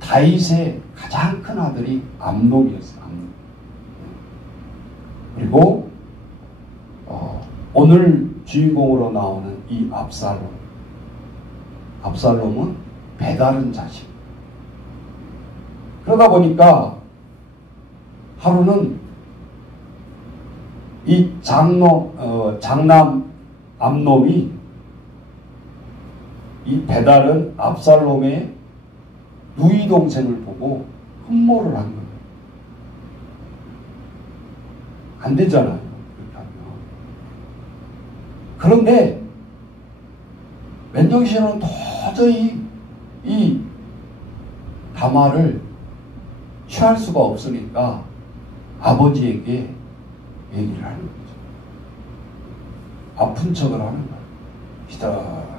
다윗의 가장 큰 아들이 암논이었어요. 암논. 그리고 오늘 주인공으로 나오는 이 압살롬. 압살롬은 배다른 자식. 그러다 보니까 하루는 이 장남 암놈이 이 배다른 압살롬의 누이 동생을 보고 흠모를 한 거예요. 안 되잖아요. 그렇게 하면. 그런데 맨정신은 도저히 이 다말을 취할 수가 없으니까 아버지에게 얘기를 하는 거죠. 아픈 척을 하는 거예요.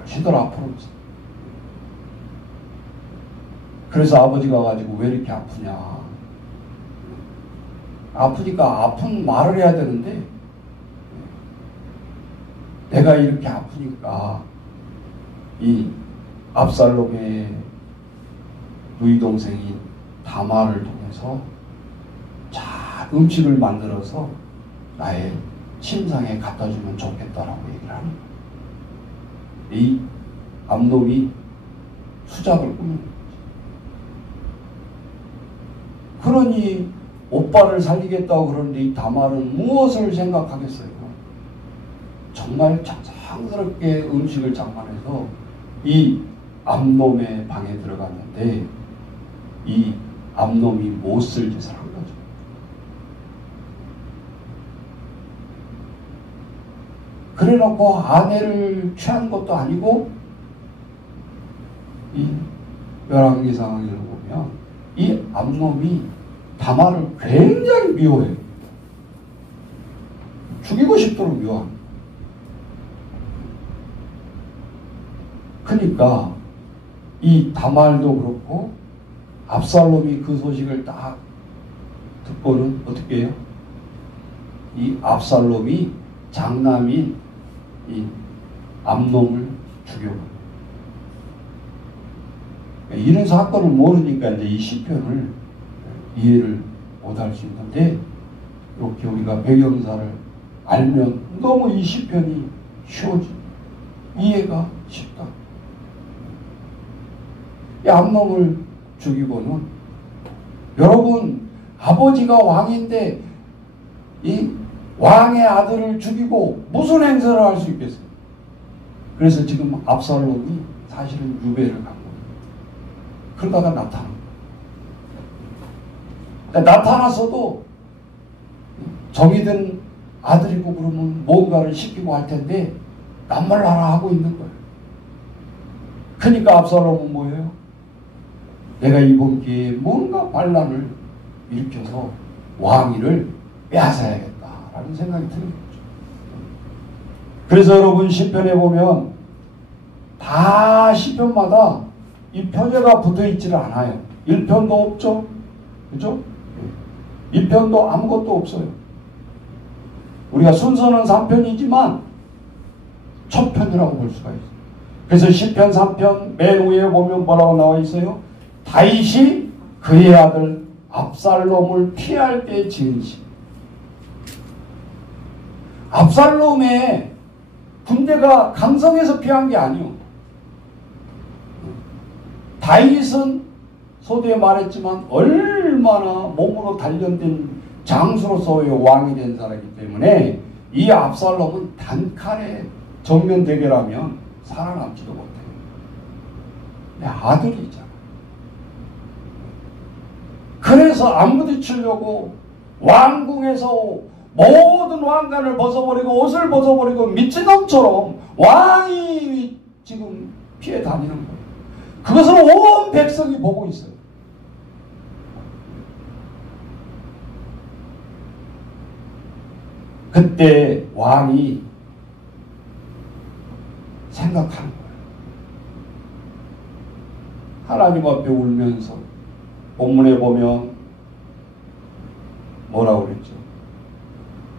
시들 앞으로. 그래서 아버지가 가지고 왜 이렇게 아프냐. 아프니까 아픈 말을 해야 되는데, 내가 이렇게 아프니까 이 압살롬의 누이 동생인 다말을 통해서 잘 음식을 만들어서 나의 침상에 갖다 주면 좋겠다라고 얘기를 하는 거예요. 이 암놈이 수작을 꾸미는 거죠. 그러니 오빠를 살리겠다고 그러는데 이 다말은 무엇을 생각하겠어요? 정말 정성스럽게 음식을 장만해서 이 암놈의 방에 들어갔는데, 이 암놈이 못쓸 짓을 한 거죠. 그래놓고 아내를 취한 것도 아니고, 이 열왕기상을 보면 이 암놈이 다말을 굉장히 미워해요. 죽이고 싶도록 미워합니다. 그러니까 이 다말도 그렇고 압살롬이 그 소식을 딱 듣고는 어떻게 해요? 이 압살롬이 장남인 이 암놈을 죽여버려요. 이런 사건을 모르니까 이제 이 시편을 이해를 못할 수 있는데, 이렇게 우리가 배경사를 알면 너무 이 시편이 쉬워져. 이해가 쉽다. 이 암놈을 죽이고는, 여러분 아버지가 왕인데 이 왕의 아들을 죽이고 무슨 행사를 할 수 있겠어요? 그래서 지금 압살롬이 사실은 유배를 간 거예요. 그러다가 나타납니다. 그러니까 나타났어도 정이 든 아들이고 그러면 뭔가를 시키고 할 텐데 남말라라 하고 있는 거예요. 그러니까 압살롬은 뭐예요? 내가 이번 기회에 뭔가 반란을 일으켜서 왕위를 빼앗아야겠다라는 생각이 드는 거죠. 그래서 여러분 시편에 보면 다 시편마다 이 표제가 붙어 있지를 않아요. 1편도 없죠. 그죠? 2편도 아무것도 없어요. 우리가 순서는 3편이지만 첫 편이라고 볼 수가 있어요. 그래서 시편 3편 맨 위에 보면 뭐라고 나와 있어요? 다윗이 그의 아들 압살롬을 피할 때 지은 시. 압살롬의 군대가 강성해서 피한 게 아니요. 다윗은 소두에 말했지만 얼마나 몸으로 단련된 장수로서의 왕이 된 사람이기 때문에 이 압살롬은 단칼에 정면 대결하면 살아남지도 못해요. 내 아들이잖아. 그래서 안 부딪히려고 왕궁에서 모든 왕관을 벗어버리고 옷을 벗어버리고 미친놈처럼 왕이 지금 피해 다니는 거예요. 그것을 온 백성이 보고 있어요. 그때 왕이 생각하는 거예요. 하나님 앞에 울면서 본문에 보면 뭐라고 그랬죠?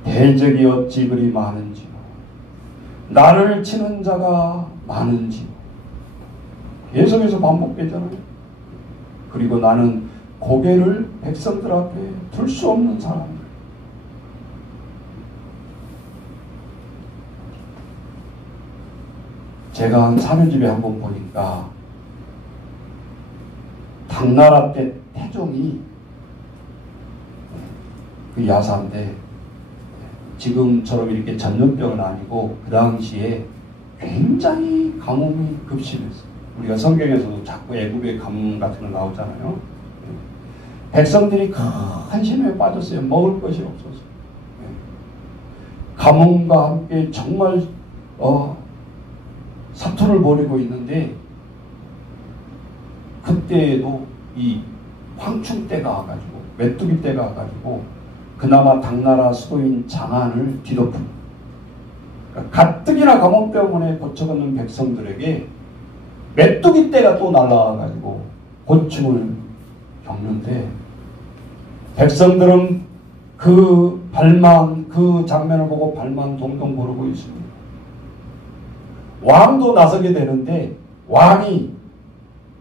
대적이 어찌 그리 많은지요. 나를 치는 자가 많은지요. 계속해서 반복되잖아요. 그리고 나는 고개를 백성들 앞에 둘 수 없는 사람이에요. 제가 한 사면집에 한번 보니까 당나라 때 태종이 그 야사인데 지금처럼 이렇게 전염병은 아니고 그 당시에 굉장히 가뭄이 급심했어요. 우리가 성경에서도 자꾸 애굽의 가뭄 같은 거 나오잖아요. 백성들이 한심에 빠졌어요. 먹을 것이 없어서. 가뭄과 함께 정말 사투를 벌이고 있는데 그때에도 이 황충 때가 와가지고 메뚜기 때가 와가지고 그나마 당나라 수도인 장안을 뒤덮은 그러니까 가뜩이나 가뭄 때문에 고쳐걷는 백성들에게 메뚜기 때가 또 날라와가지고 고충을 겪는데 백성들은 그 장면을 보고 발만 동동 구르고 있습니다. 왕도 나서게 되는데 왕이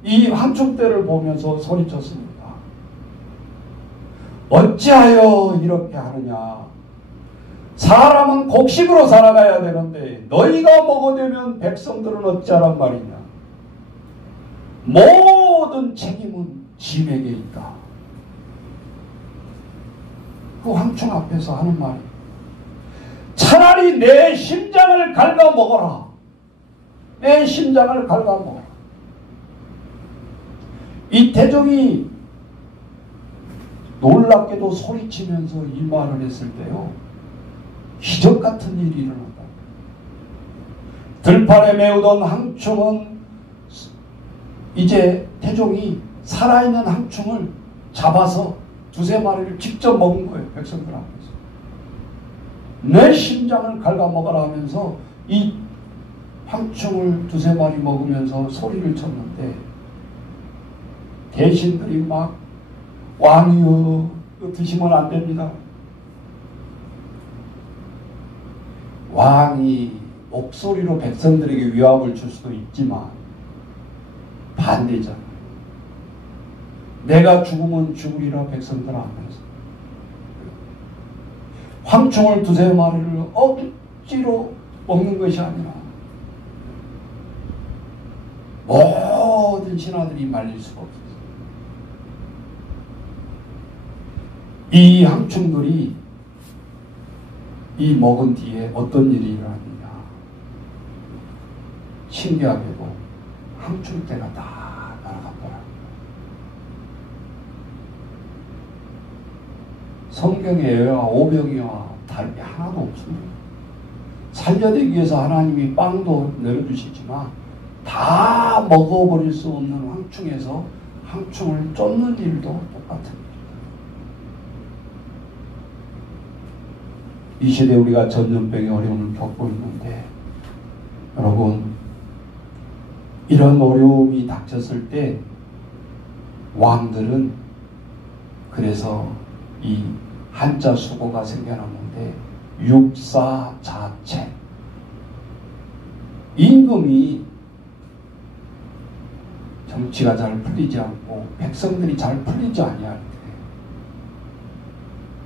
이 황충 때를 보면서 소리쳤습니다. 어찌하여 이렇게 하느냐. 사람은 곡식으로 살아가야 되는데 너희가 먹어대면 백성들은 어찌하란 말이냐. 모든 책임은 짐에게 있다. 그 황충 앞에서 하는 말이 차라리 내 심장을 갉아먹어라. 내 심장을 갉아먹어라. 이 태종이 놀랍게도 소리치면서 이 말을 했을 때요. 기적 같은 일이 일어났다. 들판에 메우던 황충은 이제 태종이 살아있는 황충을 잡아서 두세 마리를 직접 먹은 거예요. 백성들 앞에서. 내 심장을 갉아먹어라 하면서 이 황충을 두세 마리 먹으면서 소리를 쳤는데 대신들이 막 왕이여 드시면 안 됩니다. 왕이 목소리로 백성들에게 위압을 줄 수도 있지만 반대잖아. 내가 죽으면 죽으리라 백성들 앞에서. 황충을 두세 마리를 억지로 먹는 것이 아니라 모든 신하들이 말릴 수가 없었어요. 이 황충들이 이 먹은 뒤에 어떤 일이 일어났느냐. 신기하게도 황충 때가 다 날아갔더라. 성경에 애와 오병이와 다른 게 하나도 없습니다. 살려내기 위해서 하나님이 빵도 내려주시지만 다 먹어버릴 수 없는 황충에서 황충을 쫓는 일도 똑같은 일이다. 이 시대에 우리가 전염병의 어려움을 겪고 있는데 여러분 이런 어려움이 닥쳤을 때 왕들은 그래서 이 한자 수고가 생겨났는데 육사자체, 임금이 정치가 잘 풀리지 않고 백성들이 잘 풀리지 아니할 때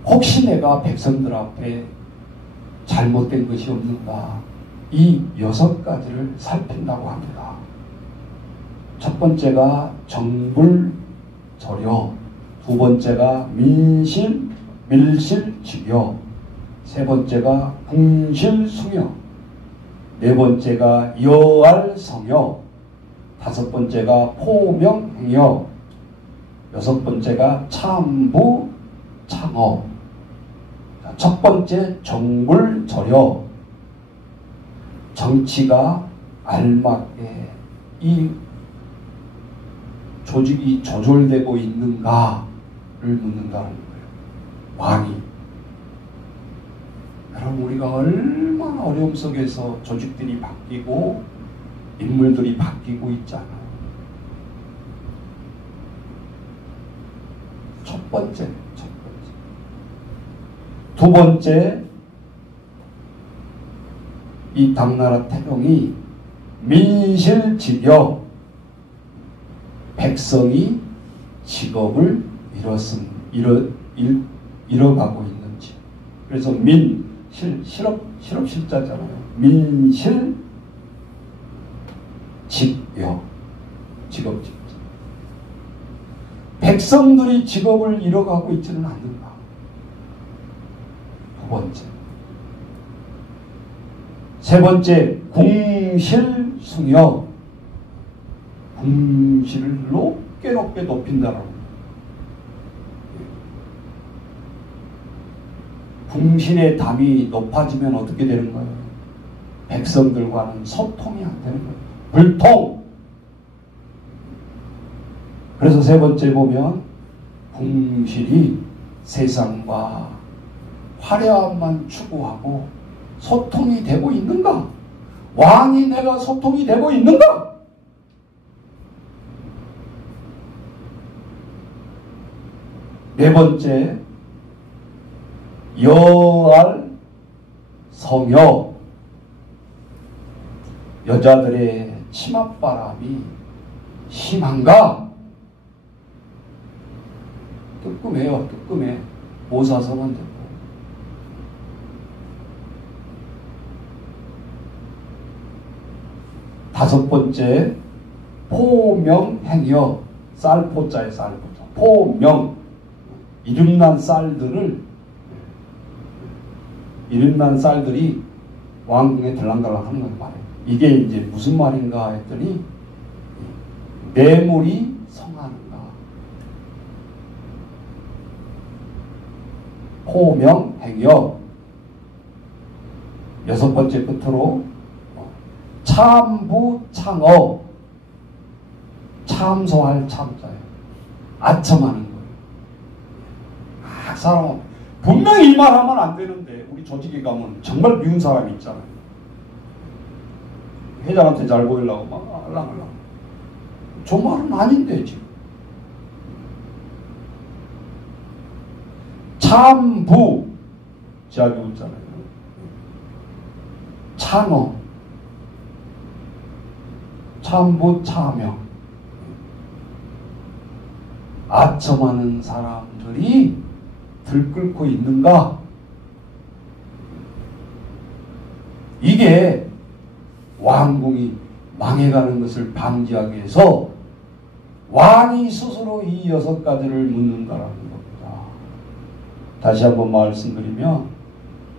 혹시 내가 백성들 앞에 잘못된 것이 없는가, 이 6가지를 살핀다고 합니다. 첫 번째가 정불절여, 두 번째가 밀실직여, 세 번째가 궁실숭여, 네 번째가 여알성여, 다섯 번째가 포명행여, 여섯 번째가 참부창어. 첫 번째 정불절여, 정치가 알맞게 이 조직이 조절되고 있는가를 묻는다는 거예요. 왕이. 그럼 우리가 얼마나 어려움 속에서 조직들이 바뀌고 인물들이 바뀌고 있잖아요. 첫 번째. 두 번째, 이 당나라 태동이 민실직여, 백성이 직업을 잃어가고 있는지. 그래서 실업실자잖아요. 민실직여, 직업직자. 백성들이 직업을 잃어가고 있지는 않는가. 두 번째. 세 번째, 궁실숭여. 궁실을 높게 높인다라고. 궁신의 담이 높아지면 어떻게 되는 거예요? 백성들과는 소통이 안 되는 거예요. 불통. 그래서 세 번째 보면 궁실이 세상과 화려함만 추구하고 소통이 되고 있는가? 왕이 내가 소통이 되고 있는가? 네 번째, 여알 성여. 여자들의 치맛바람이 심한가? 뜨끔해요. 뜨끔해. 모사선은 듣고. 다섯 번째, 포명행여. 쌀포자에 쌀포자. 포명. 이름난 쌀들이 왕궁에 들랑달랑 하는 걸 말해요. 이게 이제 무슨 말인가 했더니 뇌물이 성하는가. 포명행여. 여섯 번째 끝으로 참부창어. 참소할 참자예요. 아첨하는 거예요. 사람 분명히 이 말 하면 안 되는데 우리 조직에 가면 정말 미운 사람이 있잖아요. 회장한테 잘 보이려고 막 알랑알랑. 저 말은 아닌데 지금. 참부. 지하기 웃잖아요. 참어. 참부 참여. 아첨하는 사람들이 들끓고 있는가? 이게 왕궁이 망해가는 것을 방지하기 위해서 왕이 스스로 이 6가지를 묻는다라는 겁니다. 다시 한번 말씀드리면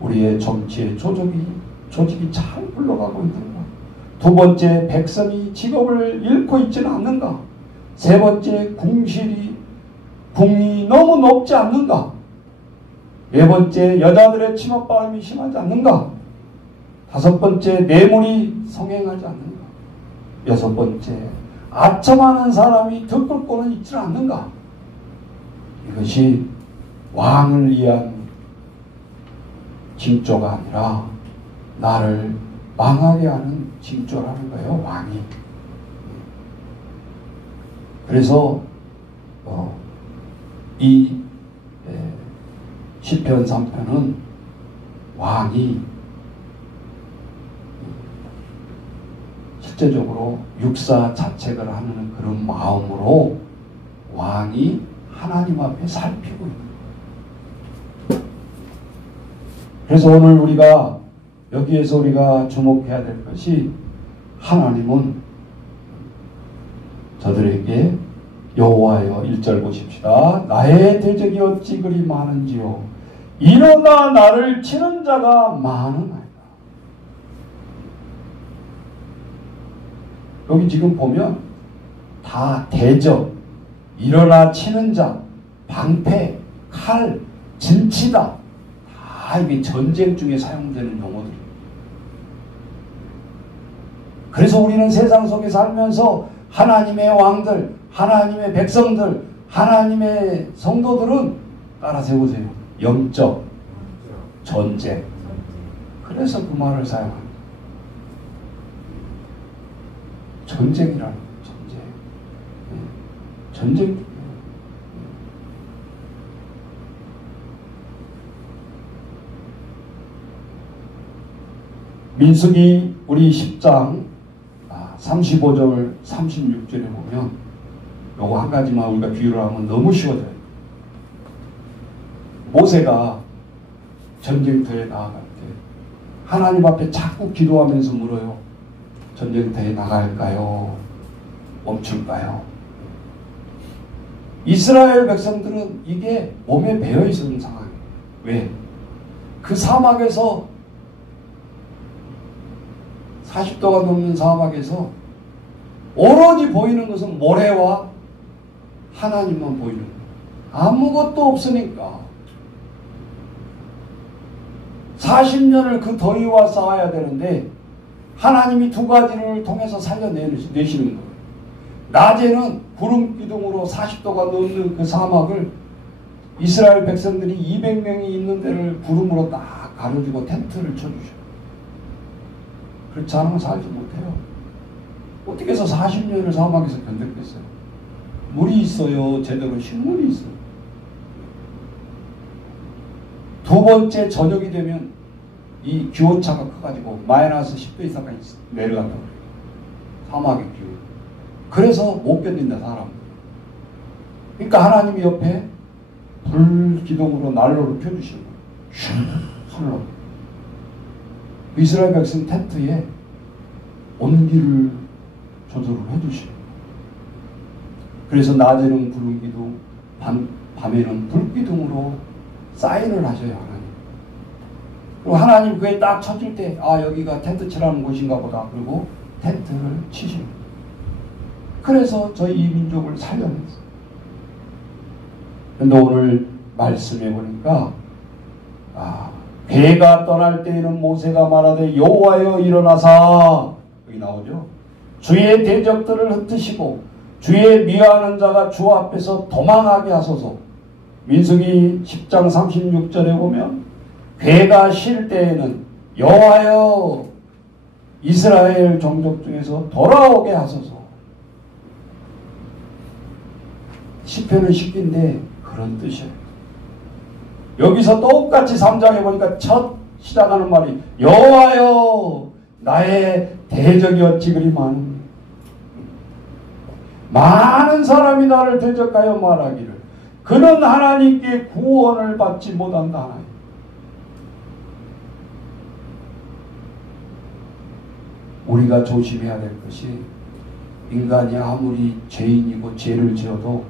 우리의 정치의 조직이 잘 굴러가고 있는가? 두 번째, 백성이 직업을 잃고 있지는 않는가? 세 번째, 궁이 너무 높지 않는가? 네 번째, 여자들의 치맛바람이 심하지 않는가? 다섯 번째, 뇌물이 성행하지 않는가? 여섯 번째, 아첨하는 사람이 들끓고는 있지 않는가? 이것이 왕을 위한 징조가 아니라 나를 망하게 하는 징조라는 거예요, 왕이. 그래서 이 시편 3편은 왕이 실제적으로 육사 자책을 하는 그런 마음으로 왕이 하나님 앞에 살피고 있는 거예요. 그래서 오늘 우리가 여기에서 우리가 주목해야 될 것이 하나님은 저들에게 여호와여 1절 보십시다. 나의 대적이 어찌 그리 많은지요. 일어나 나를 치는 자가 많으나이다. 여기 지금 보면 다 대적, 일어나 치는 자, 방패, 칼, 진치다. 다 이게 전쟁 중에 사용되는 용어들이에요. 그래서 우리는 세상 속에 살면서 하나님의 왕들, 하나님의 백성들, 하나님의 성도들은 따라 세우세요. 영적 전쟁. 그래서 그 말을 사용합니다. 전쟁이라는 거예요. 전쟁. 민수기 우리 10장 35절 36절에 보면 요거 한 가지만 우리가 비유를 하면 너무 쉬워져요. 모세가 전쟁터에 나아갈 때 하나님 앞에 자꾸 기도하면서 물어요. 전쟁터에 나갈까요? 멈출까요? 이스라엘 백성들은 이게 몸에 배어 있는 상황이에요. 왜? 그 사막에서 40도가 넘는 사막에서 오로지 보이는 것은 모래와 하나님만 보이는 거예요. 아무것도 없으니까 40년을 그 더위와 싸워야 되는데 하나님이 두 가지를 통해서 살려내시는 거예요. 낮에는 구름 기둥으로 40도가 넘는 그 사막을 이스라엘 백성들이 200명이 있는 데를 구름으로 딱 가려주고 텐트를 쳐주셔요. 그렇지 않으면 살지 못해요. 어떻게 해서 40년을 사막에서 견뎠겠어요? 물이 있어요. 제대로 식물이 있어요. 두 번째 저녁이 되면 이 기온차가 커가지고 마이너스 10도 이상까지 내려간다고 그래요. 사막의 기온. 그래서 못 견딘다 사람. 그러니까 하나님이 옆에 불기둥으로 난로를 펴주시는 거예요. 술로. 이스라엘 백성 텐트에 온기를 조절을 해주시는 거예요. 그래서 낮에는 불기둥, 밤에는 불기둥으로 사인을 하셔요. 하나님. 그리고 하나님 그에 딱 쳐줄 때 여기가 텐트 치라는 곳인가 보다. 그리고 텐트를 치시는 거예요. 그래서 저희 이 민족을 살려냈어요. 그런데 오늘 말씀해 보니까 배가 떠날 때에는 모세가 말하되 여호와여 일어나사 여기 나오죠. 주의 대적들을 흩으시고 주의 미워하는 자가 주 앞에서 도망하게 하소서. 민수기 10장 36절에 보면 배가 쉴 때에는 여호와여 이스라엘 종족 중에서 돌아오게 하소서. 시편은 쉽긴데 그런 뜻이에요. 여기서 똑같이 3장에 보니까 첫 시작하는 말이 여호와여 나의 대적이 어찌 그리 많은 사람이 나를 대적하여 말하기를 그는 하나님께 구원을 받지 못한다 하나님. 우리가 조심해야 될 것이 인간이 아무리 죄인이고 죄를 지어도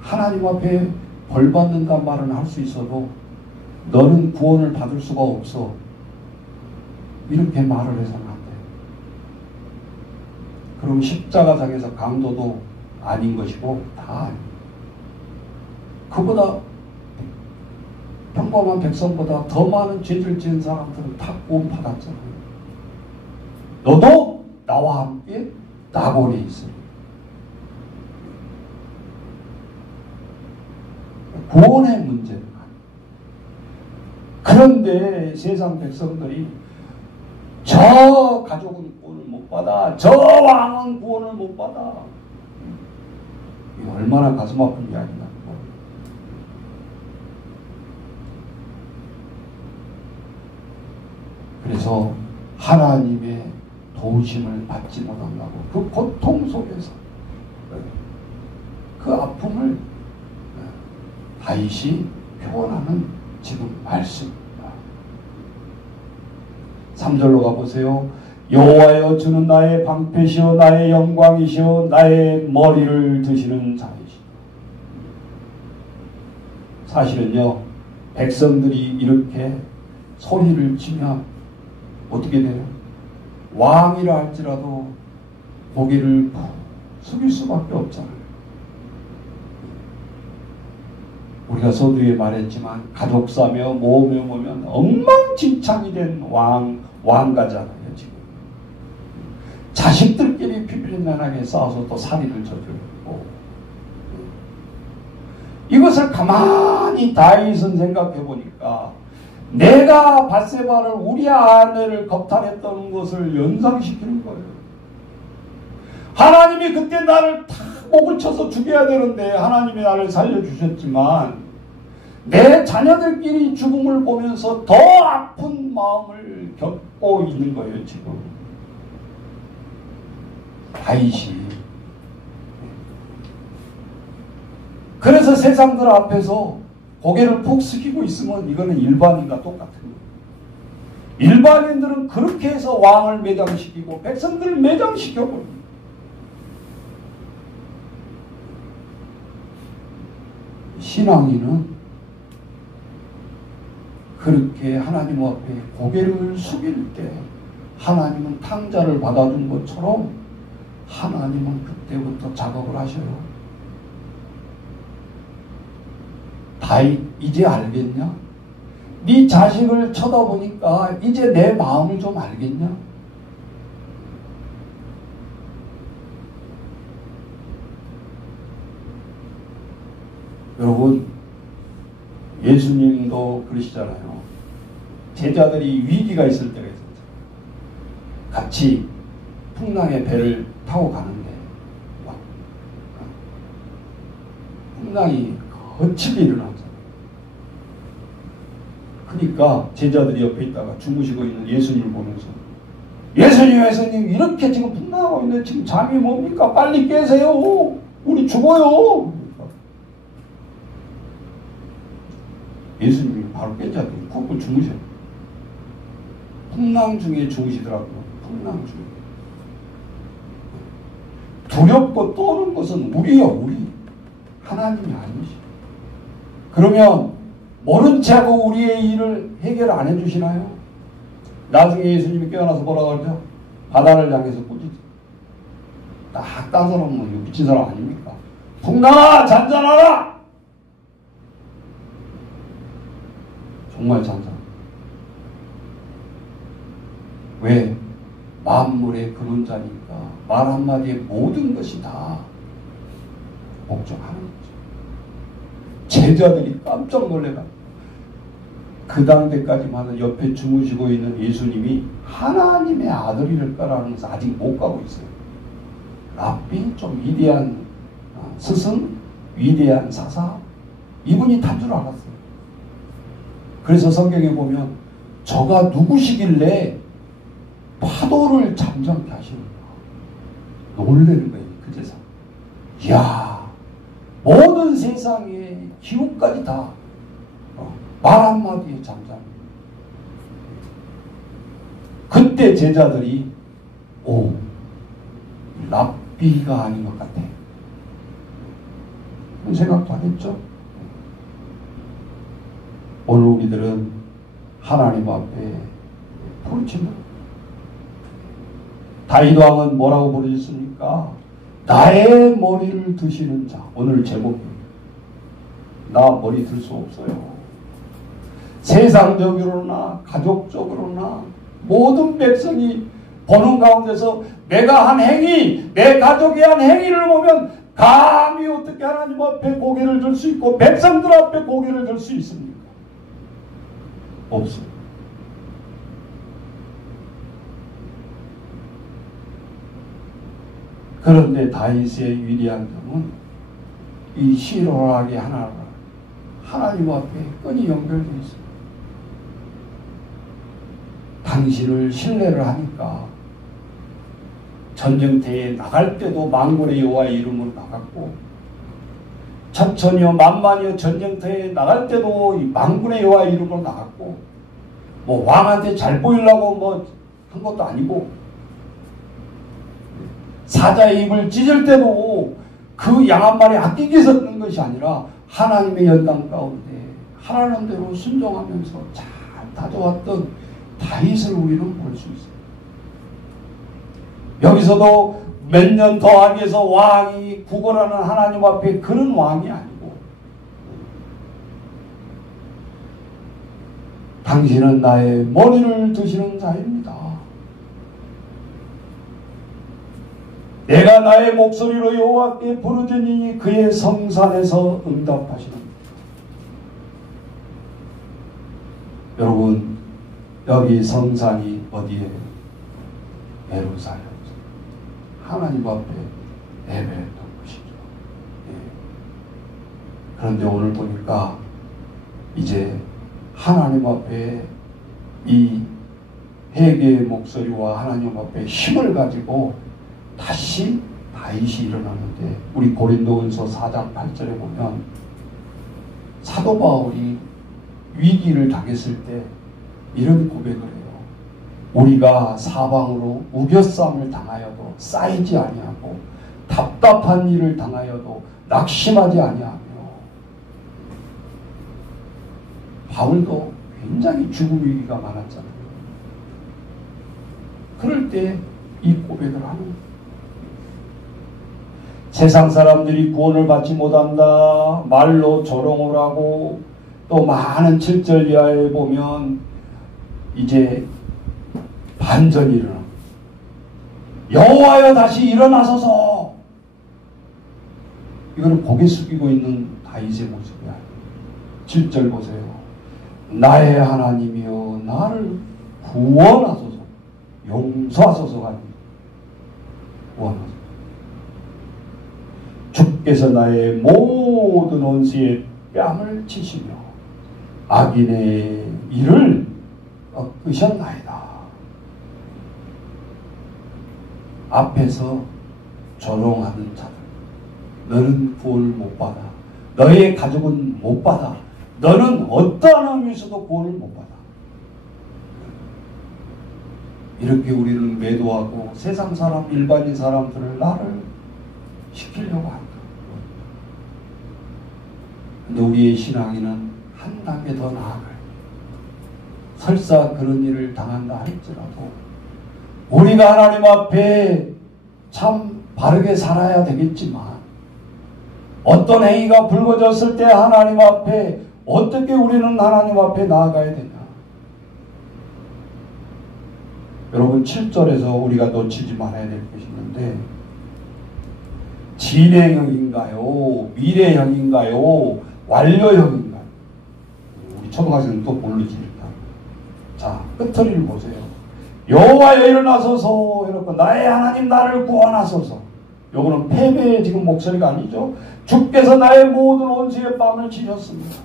하나님 앞에 벌 받는단 말은 할 수 있어도 너는 구원을 받을 수가 없어. 이렇게 말을 해서는 안 돼. 그럼 십자가상에서 강도도 아닌 것이고 다 아니에요. 그보다 평범한 백성보다 더 많은 죄를 지은 사람들은 다 구원 받았잖아요. 너도 나와 함께 낙원에 있으리. 구원의 문제는 그런데 세상 백성들이 저 가족은 구원을 못 받아, 저 왕은 구원을 못 받아. 이 얼마나 가슴 아픈 이야기냐. 그래서 하나님의 도우심을 받지 못한다고 그 고통 속에서 그 아픔을 다윗이 표현하는 지금 말씀입니다. 3절로 가보세요. 여호와여 주는 나의 방패시오 나의 영광이시오 나의 머리를 드시는 자이시오. 사실은요, 백성들이 이렇게 소리를 치면 어떻게 돼요? 왕이라 할지라도 고개를 숙일 수밖에 없잖아요. 우리가 서두에 말했지만 가족사며 모으며 보면 엉망진창이 된 왕가잖아요. 지금 자식들끼리 비빌만하게 싸워서 또 살인을 저지르고, 이것을 가만히 다윗은 생각해 보니까 내가 밧세바를 우리 아내를 겁탈했던 것을 연상시키는 거예요. 하나님이 그때 나를 다 목을 쳐서 죽여야 되는데 하나님이 나를 살려주셨지만 내 자녀들끼리 죽음을 보면서 더 아픈 마음을 겪고 있는 거예요. 지금 다윗이. 그래서 세상들 앞에서 고개를 푹 숙이고 있으면 이거는 일반인과 똑같은 거예요. 일반인들은 그렇게 해서 왕을 매장시키고 백성들을 매장시켜버립니다. 신앙인은 그렇게 하나님 앞에 고개를 숙일 때 하나님은 탕자를 받아준 것처럼 하나님은 그때부터 작업을 하셔요. 다윗 이제 알겠냐? 네 자식을 쳐다보니까 이제 내 마음을 좀 알겠냐? 여러분, 예수님도 그러시잖아요. 제자들이 위기가 있을 때가 있었죠. 같이 풍랑의 배를 타고 가는데 풍랑이 거칠게 일어나잖아요. 그러니까 제자들이 옆에 있다가 주무시고 있는 예수님을 보면서 예수님 이렇게 지금 풍랑하고 있는데 지금 잠이 뭡니까? 빨리 깨세요. 우리 죽어요. 예수님이 바로 깨자더니 푹 주무셔요. 풍랑 중에 주무시더라고요. 풍랑 중에. 두렵고 떠는 것은 우리요, 우리. 하나님이 아니시. 그러면 모른 채 하고 우리의 일을 해결 안 해주시나요? 나중에 예수님이 깨어나서 뭐라고 그러죠? 바다를 향해서 꾸짖죠. 딱 딴 사람은 미친 사람 아닙니까? 풍랑아 잔잔하라! 정말 잔잔. 왜? 만물의 근원자니까 말 한마디에 모든 것이 다 복종하는 거죠. 제자들이 깜짝 놀래가. 그 당대까지만 해도 옆에 주무시고 있는 예수님이 하나님의 아들이랄까라는 것을 아직 못 가고 있어요. 랍비, 좀 위대한 스승, 위대한 사사, 이분이 단 줄 알았어요. 그래서 성경에 보면 저가 누구시길래 파도를 잠잠케 하시는가 놀라는 거예요. 그제서 이야, 모든 세상의 기후까지 다 말 한마디에 잠잠. 그때 제자들이 오, 랍비가 아닌 것 같아. 그런 생각도 안 했죠. 오늘 우리들은 하나님 앞에 부르짖는 다윗 왕은 뭐라고 부르셨습니까? 나의 머리를 드시는 자. 오늘 제목입니다. 나 머리 들 수 없어요. 세상적으로나 가족적으로나 모든 백성이 보는 가운데서 내가 한 행위, 내 가족이 한 행위를 보면 감히 어떻게 하나님 앞에 고개를 들 수 있고 백성들 앞에 고개를 들 수 있습니까? 없어요. 그런데 다윗의 위대한 점은 이 시로라기 하나가 하나님 앞에 끈이 연결되어 있습니다. 당신을 신뢰를 하니까 전쟁터에 나갈 때도 만군의 여호와의 이름으로 나갔고, 천천히요 만만히요 전쟁터에 나갈 때도 이 만군의 여호와의 이름으로 나갔고, 뭐 왕한테 잘 보이려고 뭐 한 것도 아니고, 사자의 입을 찢을 때도 그 양 한 마리 아끼기 위해서 그런 것이 아니라 하나님의 연단 가운데 하라는 대로 순종하면서 잘 다져왔던 다윗을 우리는 볼 수 있어요. 여기서도 몇 년 더 하기 위해서 왕이 구걸하는 하나님 앞에 그런 왕이 아니고, 당신은 나의 머리를 드시는 자입니다. 내가 나의 목소리로 여호와께 부르짖으니 그의 성산에서 응답하시는. 여러분, 여기 성산이 어디예요? 예루살렘. 하나님 앞에 예배했던 것이죠. 예. 그런데 오늘 보니까 이제 하나님 앞에 이 회개의 목소리와 하나님 앞에 힘을 가지고 다시 다윗이 일어나는데, 우리 고린도전서 4장 8절에 보면 사도 바울이 위기를 당했을 때 이런 고백을 해요. 우리가 사방으로 우겨싸움을 당하여도 쌓이지 아니하고 답답한 일을 당하여도 낙심하지 아니하며. 바울도 굉장히 죽음 위기가 많았잖아요. 그럴 때 이 고백을 하는 거예요. 세상 사람들이 구원을 받지 못한다, 말로 조롱을 하고, 또 많은 7절 이하에 보면 이제 반전이 일어납니다. 여호와여 다시 일어나소서. 이거는 고개 숙이고 있는 다윗의 모습이 아니에요. 7절 보세요. 나의 하나님이여 나를 구원하소서. 용서하소서가 아닙니다. 구원하소서. 주께서 나의 모든 원수의 뺨을 치시며 악인의 일을 꺾으셨나이다. 앞에서 조롱하는 자들, 너는 구원을 못 받아. 너의 가족은 못 받아. 너는 어떠한 의미에서도 구원을 못 받아. 이렇게 우리는 매도하고 세상 사람, 일반인 사람들을 나를 시키려고 한다. 근데 우리의 신앙인은 한 단계 더 나아가요. 설사 그런 일을 당한다 할지라도 우리가 하나님 앞에 참 바르게 살아야 되겠지만, 어떤 행위가 불거졌을 때 하나님 앞에 어떻게 우리는 하나님 앞에 나아가야 되냐. 여러분, 7절에서 우리가 놓치지 말아야 될 것이 있는데, 진행형인가요? 미래형인가요? 완료형인가요? 우리 초등학생은 또 모르지. 자, 끝처리를 보세요. 여호와여 일어나소서 이렇게 나의 하나님 나를 구원하소서. 요거는 패배의 지금 목소리가 아니죠. 주께서 나의 모든 원수의 뺨을 치셨습니다.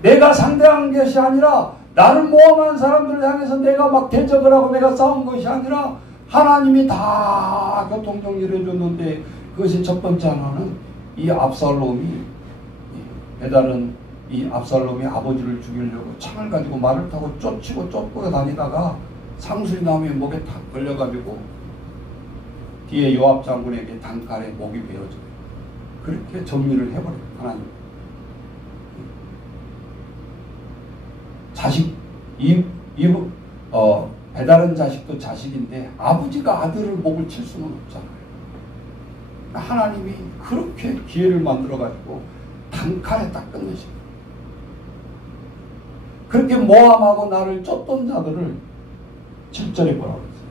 내가 상대한 것이 아니라, 나를 모함한 사람들을 향해서 내가 막 대적을 하고 내가 싸운 것이 아니라 하나님이 다 교통정리를 해줬는데, 그것이 첫 번째 하나는 이 압살롬이, 배달은 이 압살롬이 아버지를 죽이려고 창을 가지고 말을 타고 쫓고 다니다가 상수리 나무에 목에 탁 걸려가지고 뒤에 요압 장군에게 단칼에 목이 베어져요. 그렇게 정리를 해버려요, 하나님. 자식, 배다른 자식도 자식인데 아버지가 아들을 목을 칠 수는 없잖아요. 하나님이 그렇게 기회를 만들어가지고 단칼에 딱 끝내십니다. 그렇게 모함하고 나를 쫓던 자들을 7절에 뭐라고 했어요?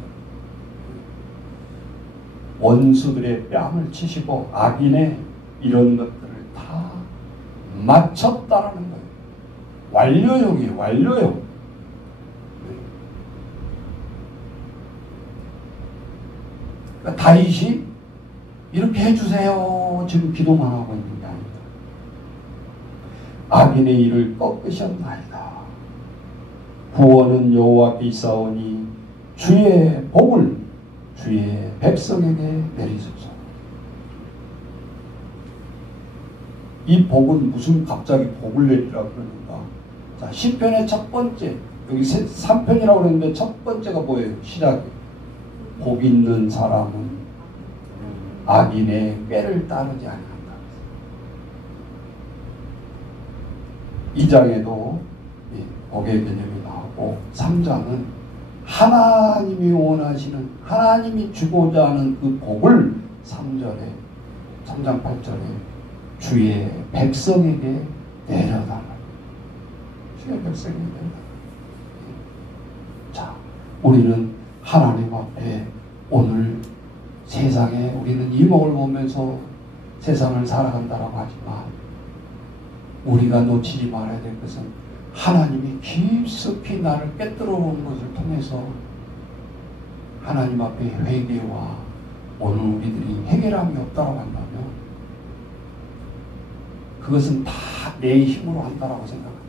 원수들의 뺨을 치시고 악인의 이런 것들을 다 마쳤다라는 거예요. 완료형이에요. 완료형. 그러니까 다윗이 이렇게 해주세요 지금 기도만 하고 있는 게 아니에요. 악인의 일을 꺾으셨나이다. 구원은 여호와께 있사오니 주의 복을 주의 백성에게 내리소서. 이 복은 무슨 갑자기 복을 내리라고 그러는가? 자, 시편의 첫 번째, 여기 3편이라고 그랬는데 첫 번째가 뭐예요? 시작이. 복 있는 사람은 악인의 꾀를 따르지 않는다. 2장에도 복의 개념이 나오고 3장은 하나님이 원하시는, 하나님이 주고자 하는 그 복을 3장 8절에 주의 백성에게 내려달라. 주의 백성에게 내려달라. 자, 우리는 하나님 앞에 오늘 세상에 우리는 이목을 보면서 세상을 살아간다라고 하지만 우리가 놓치지 말아야 될 것은 하나님이 깊숙이 나를 꿰뚫어 온 것을 통해서 하나님 앞에 회개와 오늘 우리들이 해결함이 없다고 한다면 그것은 다 내 힘으로 한다라고 생각합니다.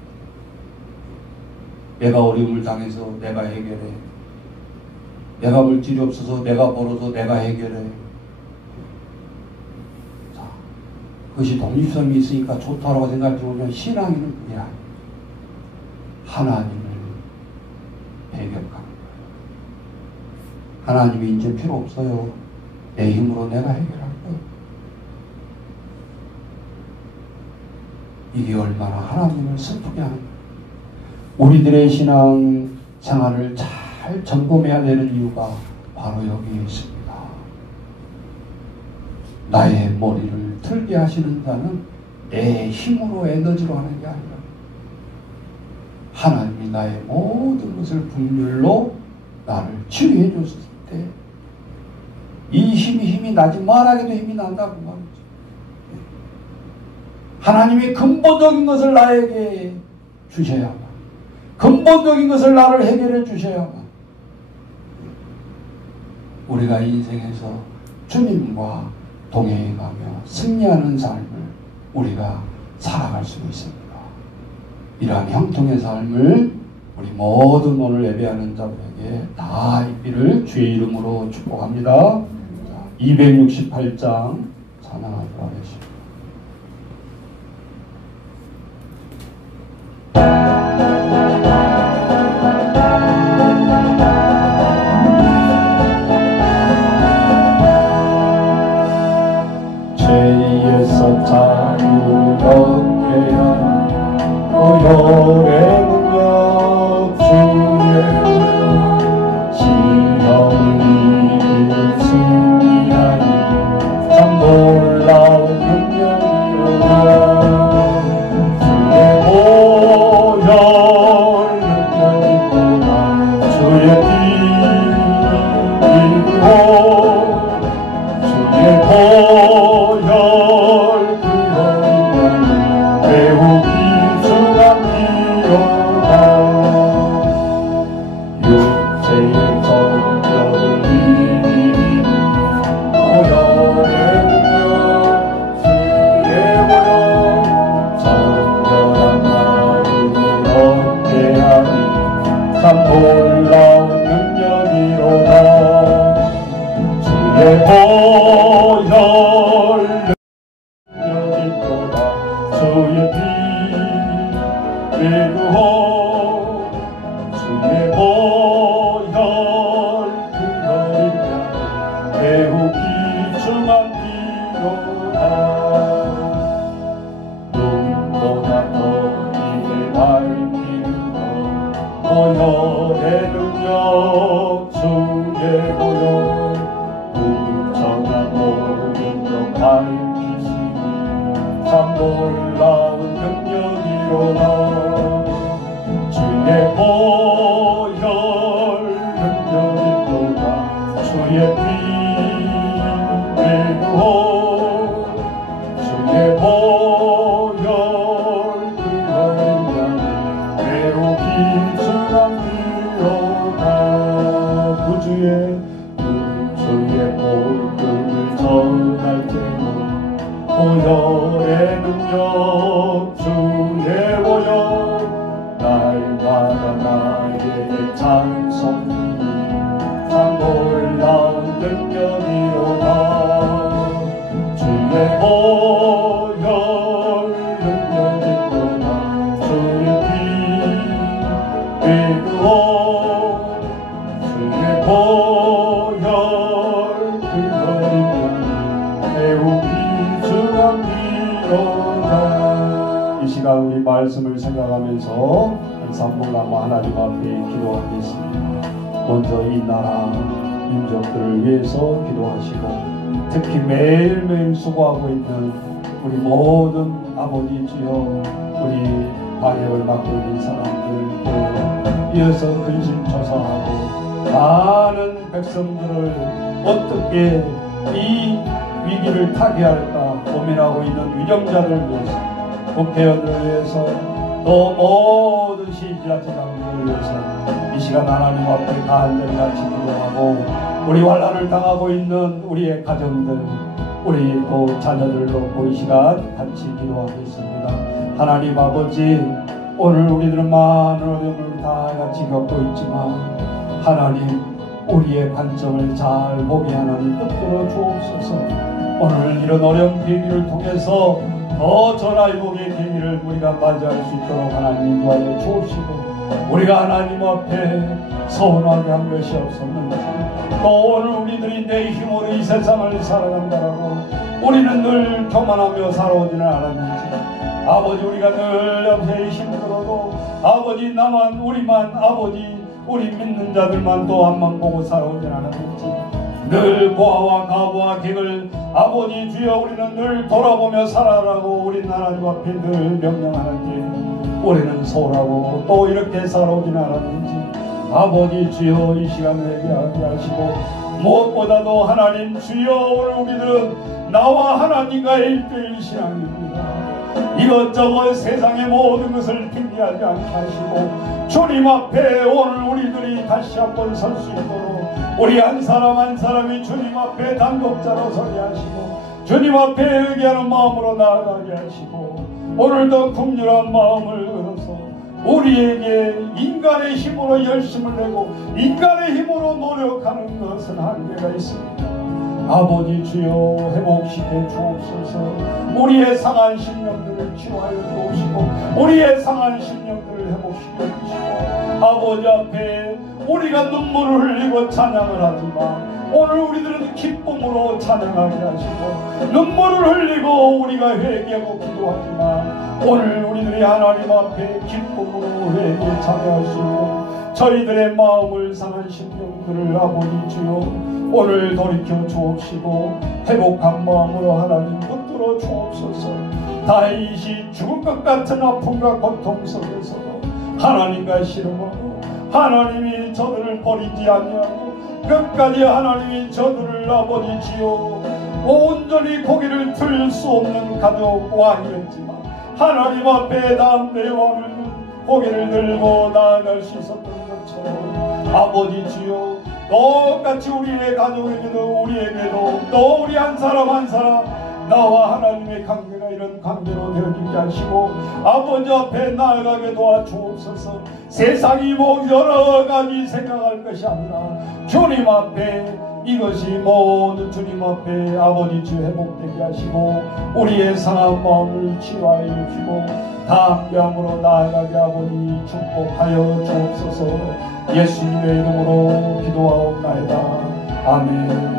내가 어려움을 당해서 내가 해결해. 내가 물질이 없어서 내가 벌어서 내가 해결해. 자, 그것이 독립성이 있으니까 좋다라고 생각하지만 신앙인은 그게 아니에요. 하나님을 배격하는 거예요. 하나님이 이제 필요 없어요. 내 힘으로 내가 해결할 거예요. 이게 얼마나 하나님을 슬프게 하는 거예요. 우리들의 신앙 생활을 잘 점검해야 되는 이유가 바로 여기에 있습니다. 나의 머리를 틀게 하시는 자는 내 힘으로 에너지로 하는 게 아니라 하나님이 나의 모든 것을 분별로 나를 치유해 줬을 때 이 힘이 나지 말하게도 힘이 난다고 말이죠. 하나님이 근본적인 것을 나에게 주셔야만, 근본적인 것을 나를 해결해 주셔야만 우리가 인생에서 주님과 동행해가며 승리하는 삶을 우리가 살아갈 수 있습니다. 이러한 형통의 삶을 우리 모든 오늘 예배하는 자들에게 다 있기를 주의 이름으로 축복합니다. 268장 찬양하도록 하겠습니다. 죄에서 자유를 얻게 하는 고혈의 능력 주의 시험을 이기는 승리하니 참 놀라운 능력이로다. 주의 보혈 능력이로다. 주의 피 인고 주의 보혈 그혈이니 매우 귀중한 피로다. 육체의 정력을 이기니 보혈의 능력 주의 보혈 정결한 마음을 얻게 하니 참 놀라운 능력이로다. 주의 보혈 능력이로다. 주의 피 외구호 주의 보혈 그혈이냐 매우 귀중한 피로다. 눈보다 더 길을 밝히는 것 보혈의 능력 주의 보혈 부정한 모든 것 밝히시니 참 놀라운 능력이로다. 주의 보혈 능력이로다. 주의 피 외구호 주의 보혈 그혈이냐 매우 귀중한 피로다. 구주의 복음을 전할 때는 보혈의 능력 주의 이 시간 우리 말씀을 생각하면서 한 3분간 하나님 앞에 기도하겠습니다. 먼저 이 나라 민족들을 위해서 기도하시고 특히 매일매일 수고하고 있는 우리 모든 아버지 주여 우리 방역을 맡고 있는 사람들 또 이어서 근심초사하고 많은 백성들을 어떻게 이 위기를 타개할까 고민하고 있는 위정자들을 위해서 국회의원들을 위해서 또 모든 시지자체장들을 위해서 이 시간 하나님 앞에 간절히 같이 기도하고 우리 환난을 당하고 있는 우리의 가정들 우리 또 자녀들 놓고 이 시간 같이 기도하겠습니다. 하나님 아버지 오늘 우리들은 많은 어려움을 다 같이 겪고 있지만 하나님 우리의 관점을 잘 보게 하나님 붙들어 주옵소서. 오늘 이런 어려운 계기를 통해서 더 전화위복의 계기를 우리가 맞이할 수 있도록 하나님 인도하여 주옵시고 우리가 하나님 앞에 서운하게 한 것이 없었는지 또 오늘 우리들이 내 힘으로 이 세상을 살아간다라고 우리는 늘 교만하며 살아오지는 않았는지 아버지 우리가 늘 옆에 힘들어도 아버지 나만 우리만 아버지 우리 믿는 자들만 또 앞만 보고 살아오진 않았는지 늘 고아와 가부와 객을 아버지 주여 우리는 늘 돌아보며 살아라고 우리 하나님 앞에 늘 명령하는지 우리는 소홀하고 또 이렇게 살아오진 않았는지 아버지 주여 이 시간을 얘기하게 하시고 무엇보다도 하나님 주여 오늘 우리들은 나와 하나님과의 1대1 신앙입니다. 이것저것 세상의 모든 것을 핑계하지 않게 하시고 주님 앞에 오늘 우리들이 다시 한번 설 수 있도록 우리 한 사람 한 사람이 주님 앞에 단독자로 서게 하시고 주님 앞에 의기하는 마음으로 나아가게 하시고 오늘도 긍휼한 마음을 얻어서 우리에게 인간의 힘으로 열심을 내고 인간의 힘으로 노력하는 것은 한계가 있습니다. 아버지 주여 회복시켜 주옵소서. 우리의 상한 심령들을 치유하여 주옵시고 우리의 상한 심령들을 회복시켜 주시고 아버지 앞에 우리가 눈물을 흘리고 찬양을 하지만 오늘 우리들은 기쁨으로 찬양하게 하시고 눈물을 흘리고 우리가 회개하고 기도하지만 오늘 우리들이 하나님 앞에 기쁨으로 회개에 참여할 수 있고 저희들의 마음을 상한 심령들을 아버지 주여 오늘 돌이켜 주옵시고 회복한 마음으로 하나님 붙들어 주옵소서. 다윗이 죽을 것 같은 아픔과 고통 속에서도 하나님과 씨름하고 하나님이 저들을 버리지 아니하고 끝까지 하나님이 저들을 아버지 주여 온전히 고개를 들 수 없는 가족 왕이었지만 하나님 앞에 담대의 왕을 고개를 들고 나아갈 수 있었던 것처럼 아버지 주여 똑같이 우리의 가족에게도 우리에게도 또 우리 한 사람 한 사람 나와 하나님의 관계가 이런 관계로 되어지게 하시고 아버지 앞에 나아가게 도와주옵소서. 세상이 뭐 여러 가지 생각할 것이 아니라 주님 앞에 이것이 모두 주님 앞에 아버지 주 회복되게 하시고 우리의 상한 마음을 치유하여 주시고 담대함으로 나아가게 아버지 축복하여 주옵소서. 예수님의 이름으로 기도하옵나이다. 아멘.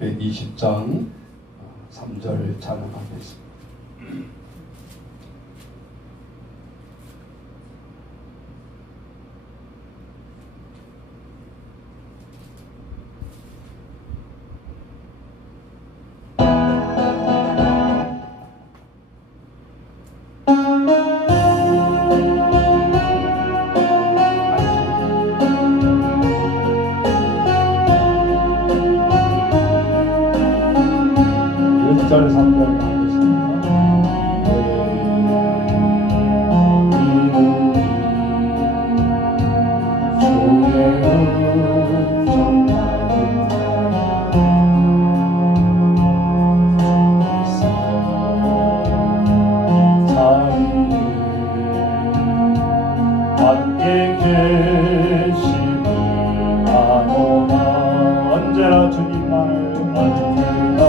620장 3절 찬양하겠습니다. 언제나 주님만을 받으리라.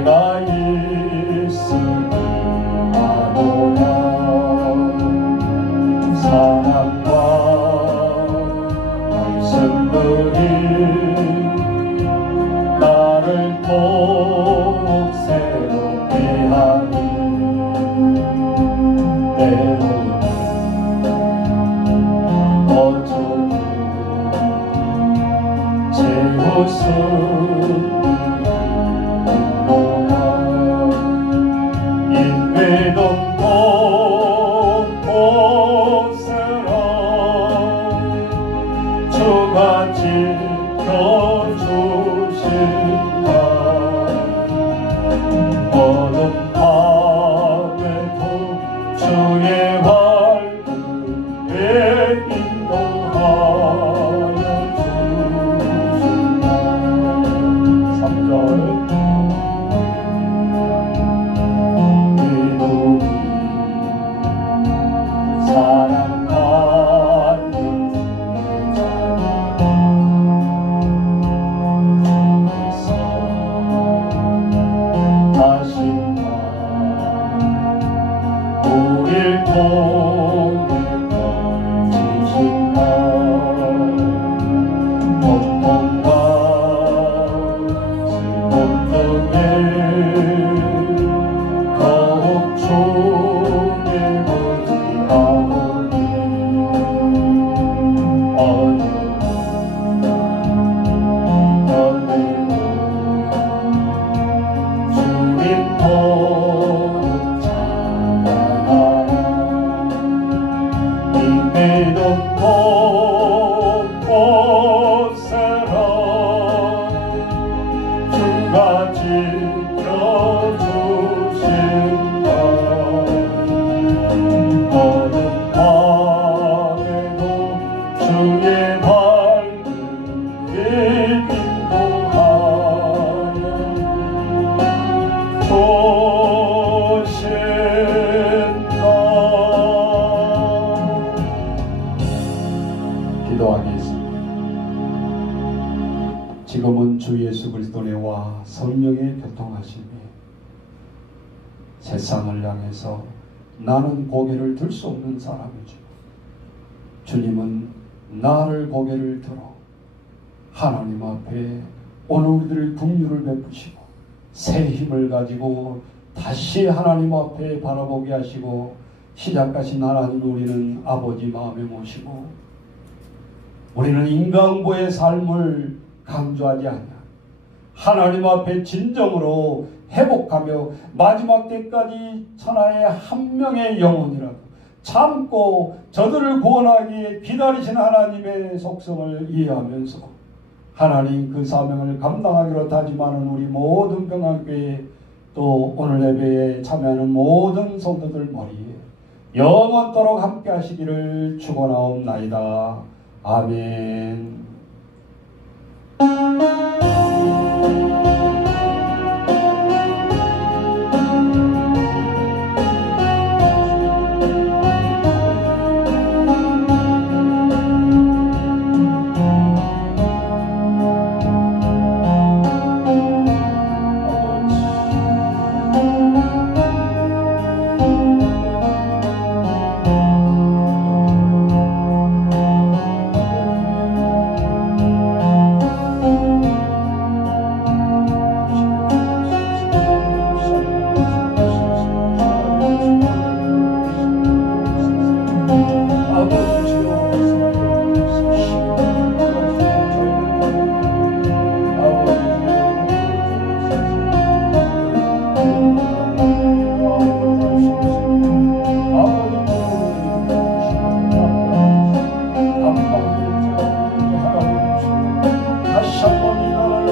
내가 있으니 아노라. 사랑과 말씀들이 나를 더욱 새롭게 하니 때로는 어쩌고 제 웃음이 있노라. 인내던 곳곳으로 주가 지켜주신다. 어둠 밤에도 주의 활구에 인도하여 주신다. 3절 기도니 사랑받는 주께서 하신다. 우릴 통해 펼치신다. 고통과 슬픔 중에 더욱 주께 의지하오니 어려운 연애로 주님 보는 찬양하라. 인내던 곳곳으로 주가 지켜주신다. 어둠 밤에도 주의 밝은 인도하여 주신다. 기도하겠습니다. 지금은 주 예수 그리스도의 와 성령의 교통하심이 세상을 향해서 나는 고개를 들 수 없는 사람이죠. 주님은 나를 고개를 들어 하나님 앞에 오늘 우리들의 긍휼을 베푸시고 새 힘을 가지고 다시 하나님 앞에 바라보게 하시고 시작하신 하나님 우리는 아버지 마음에 모시고 우리는 인간보의 삶을 강조하지 않냐. 하나님 앞에 진정으로 회복하며 마지막 때까지 천하의 한 명의 영혼이라도 참고 저들을 구원하기에 기다리신 하나님의 속성을 이해하면서 하나님 그 사명을 감당하기로 다짐하는 우리 모든 평안교회 또 오늘 예배에 참여하는 모든 성도들 머리에 영원토록 함께 하시기를 축원하옵나이다. 아멘. 다시 한번 이 나라를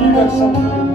이 백성들을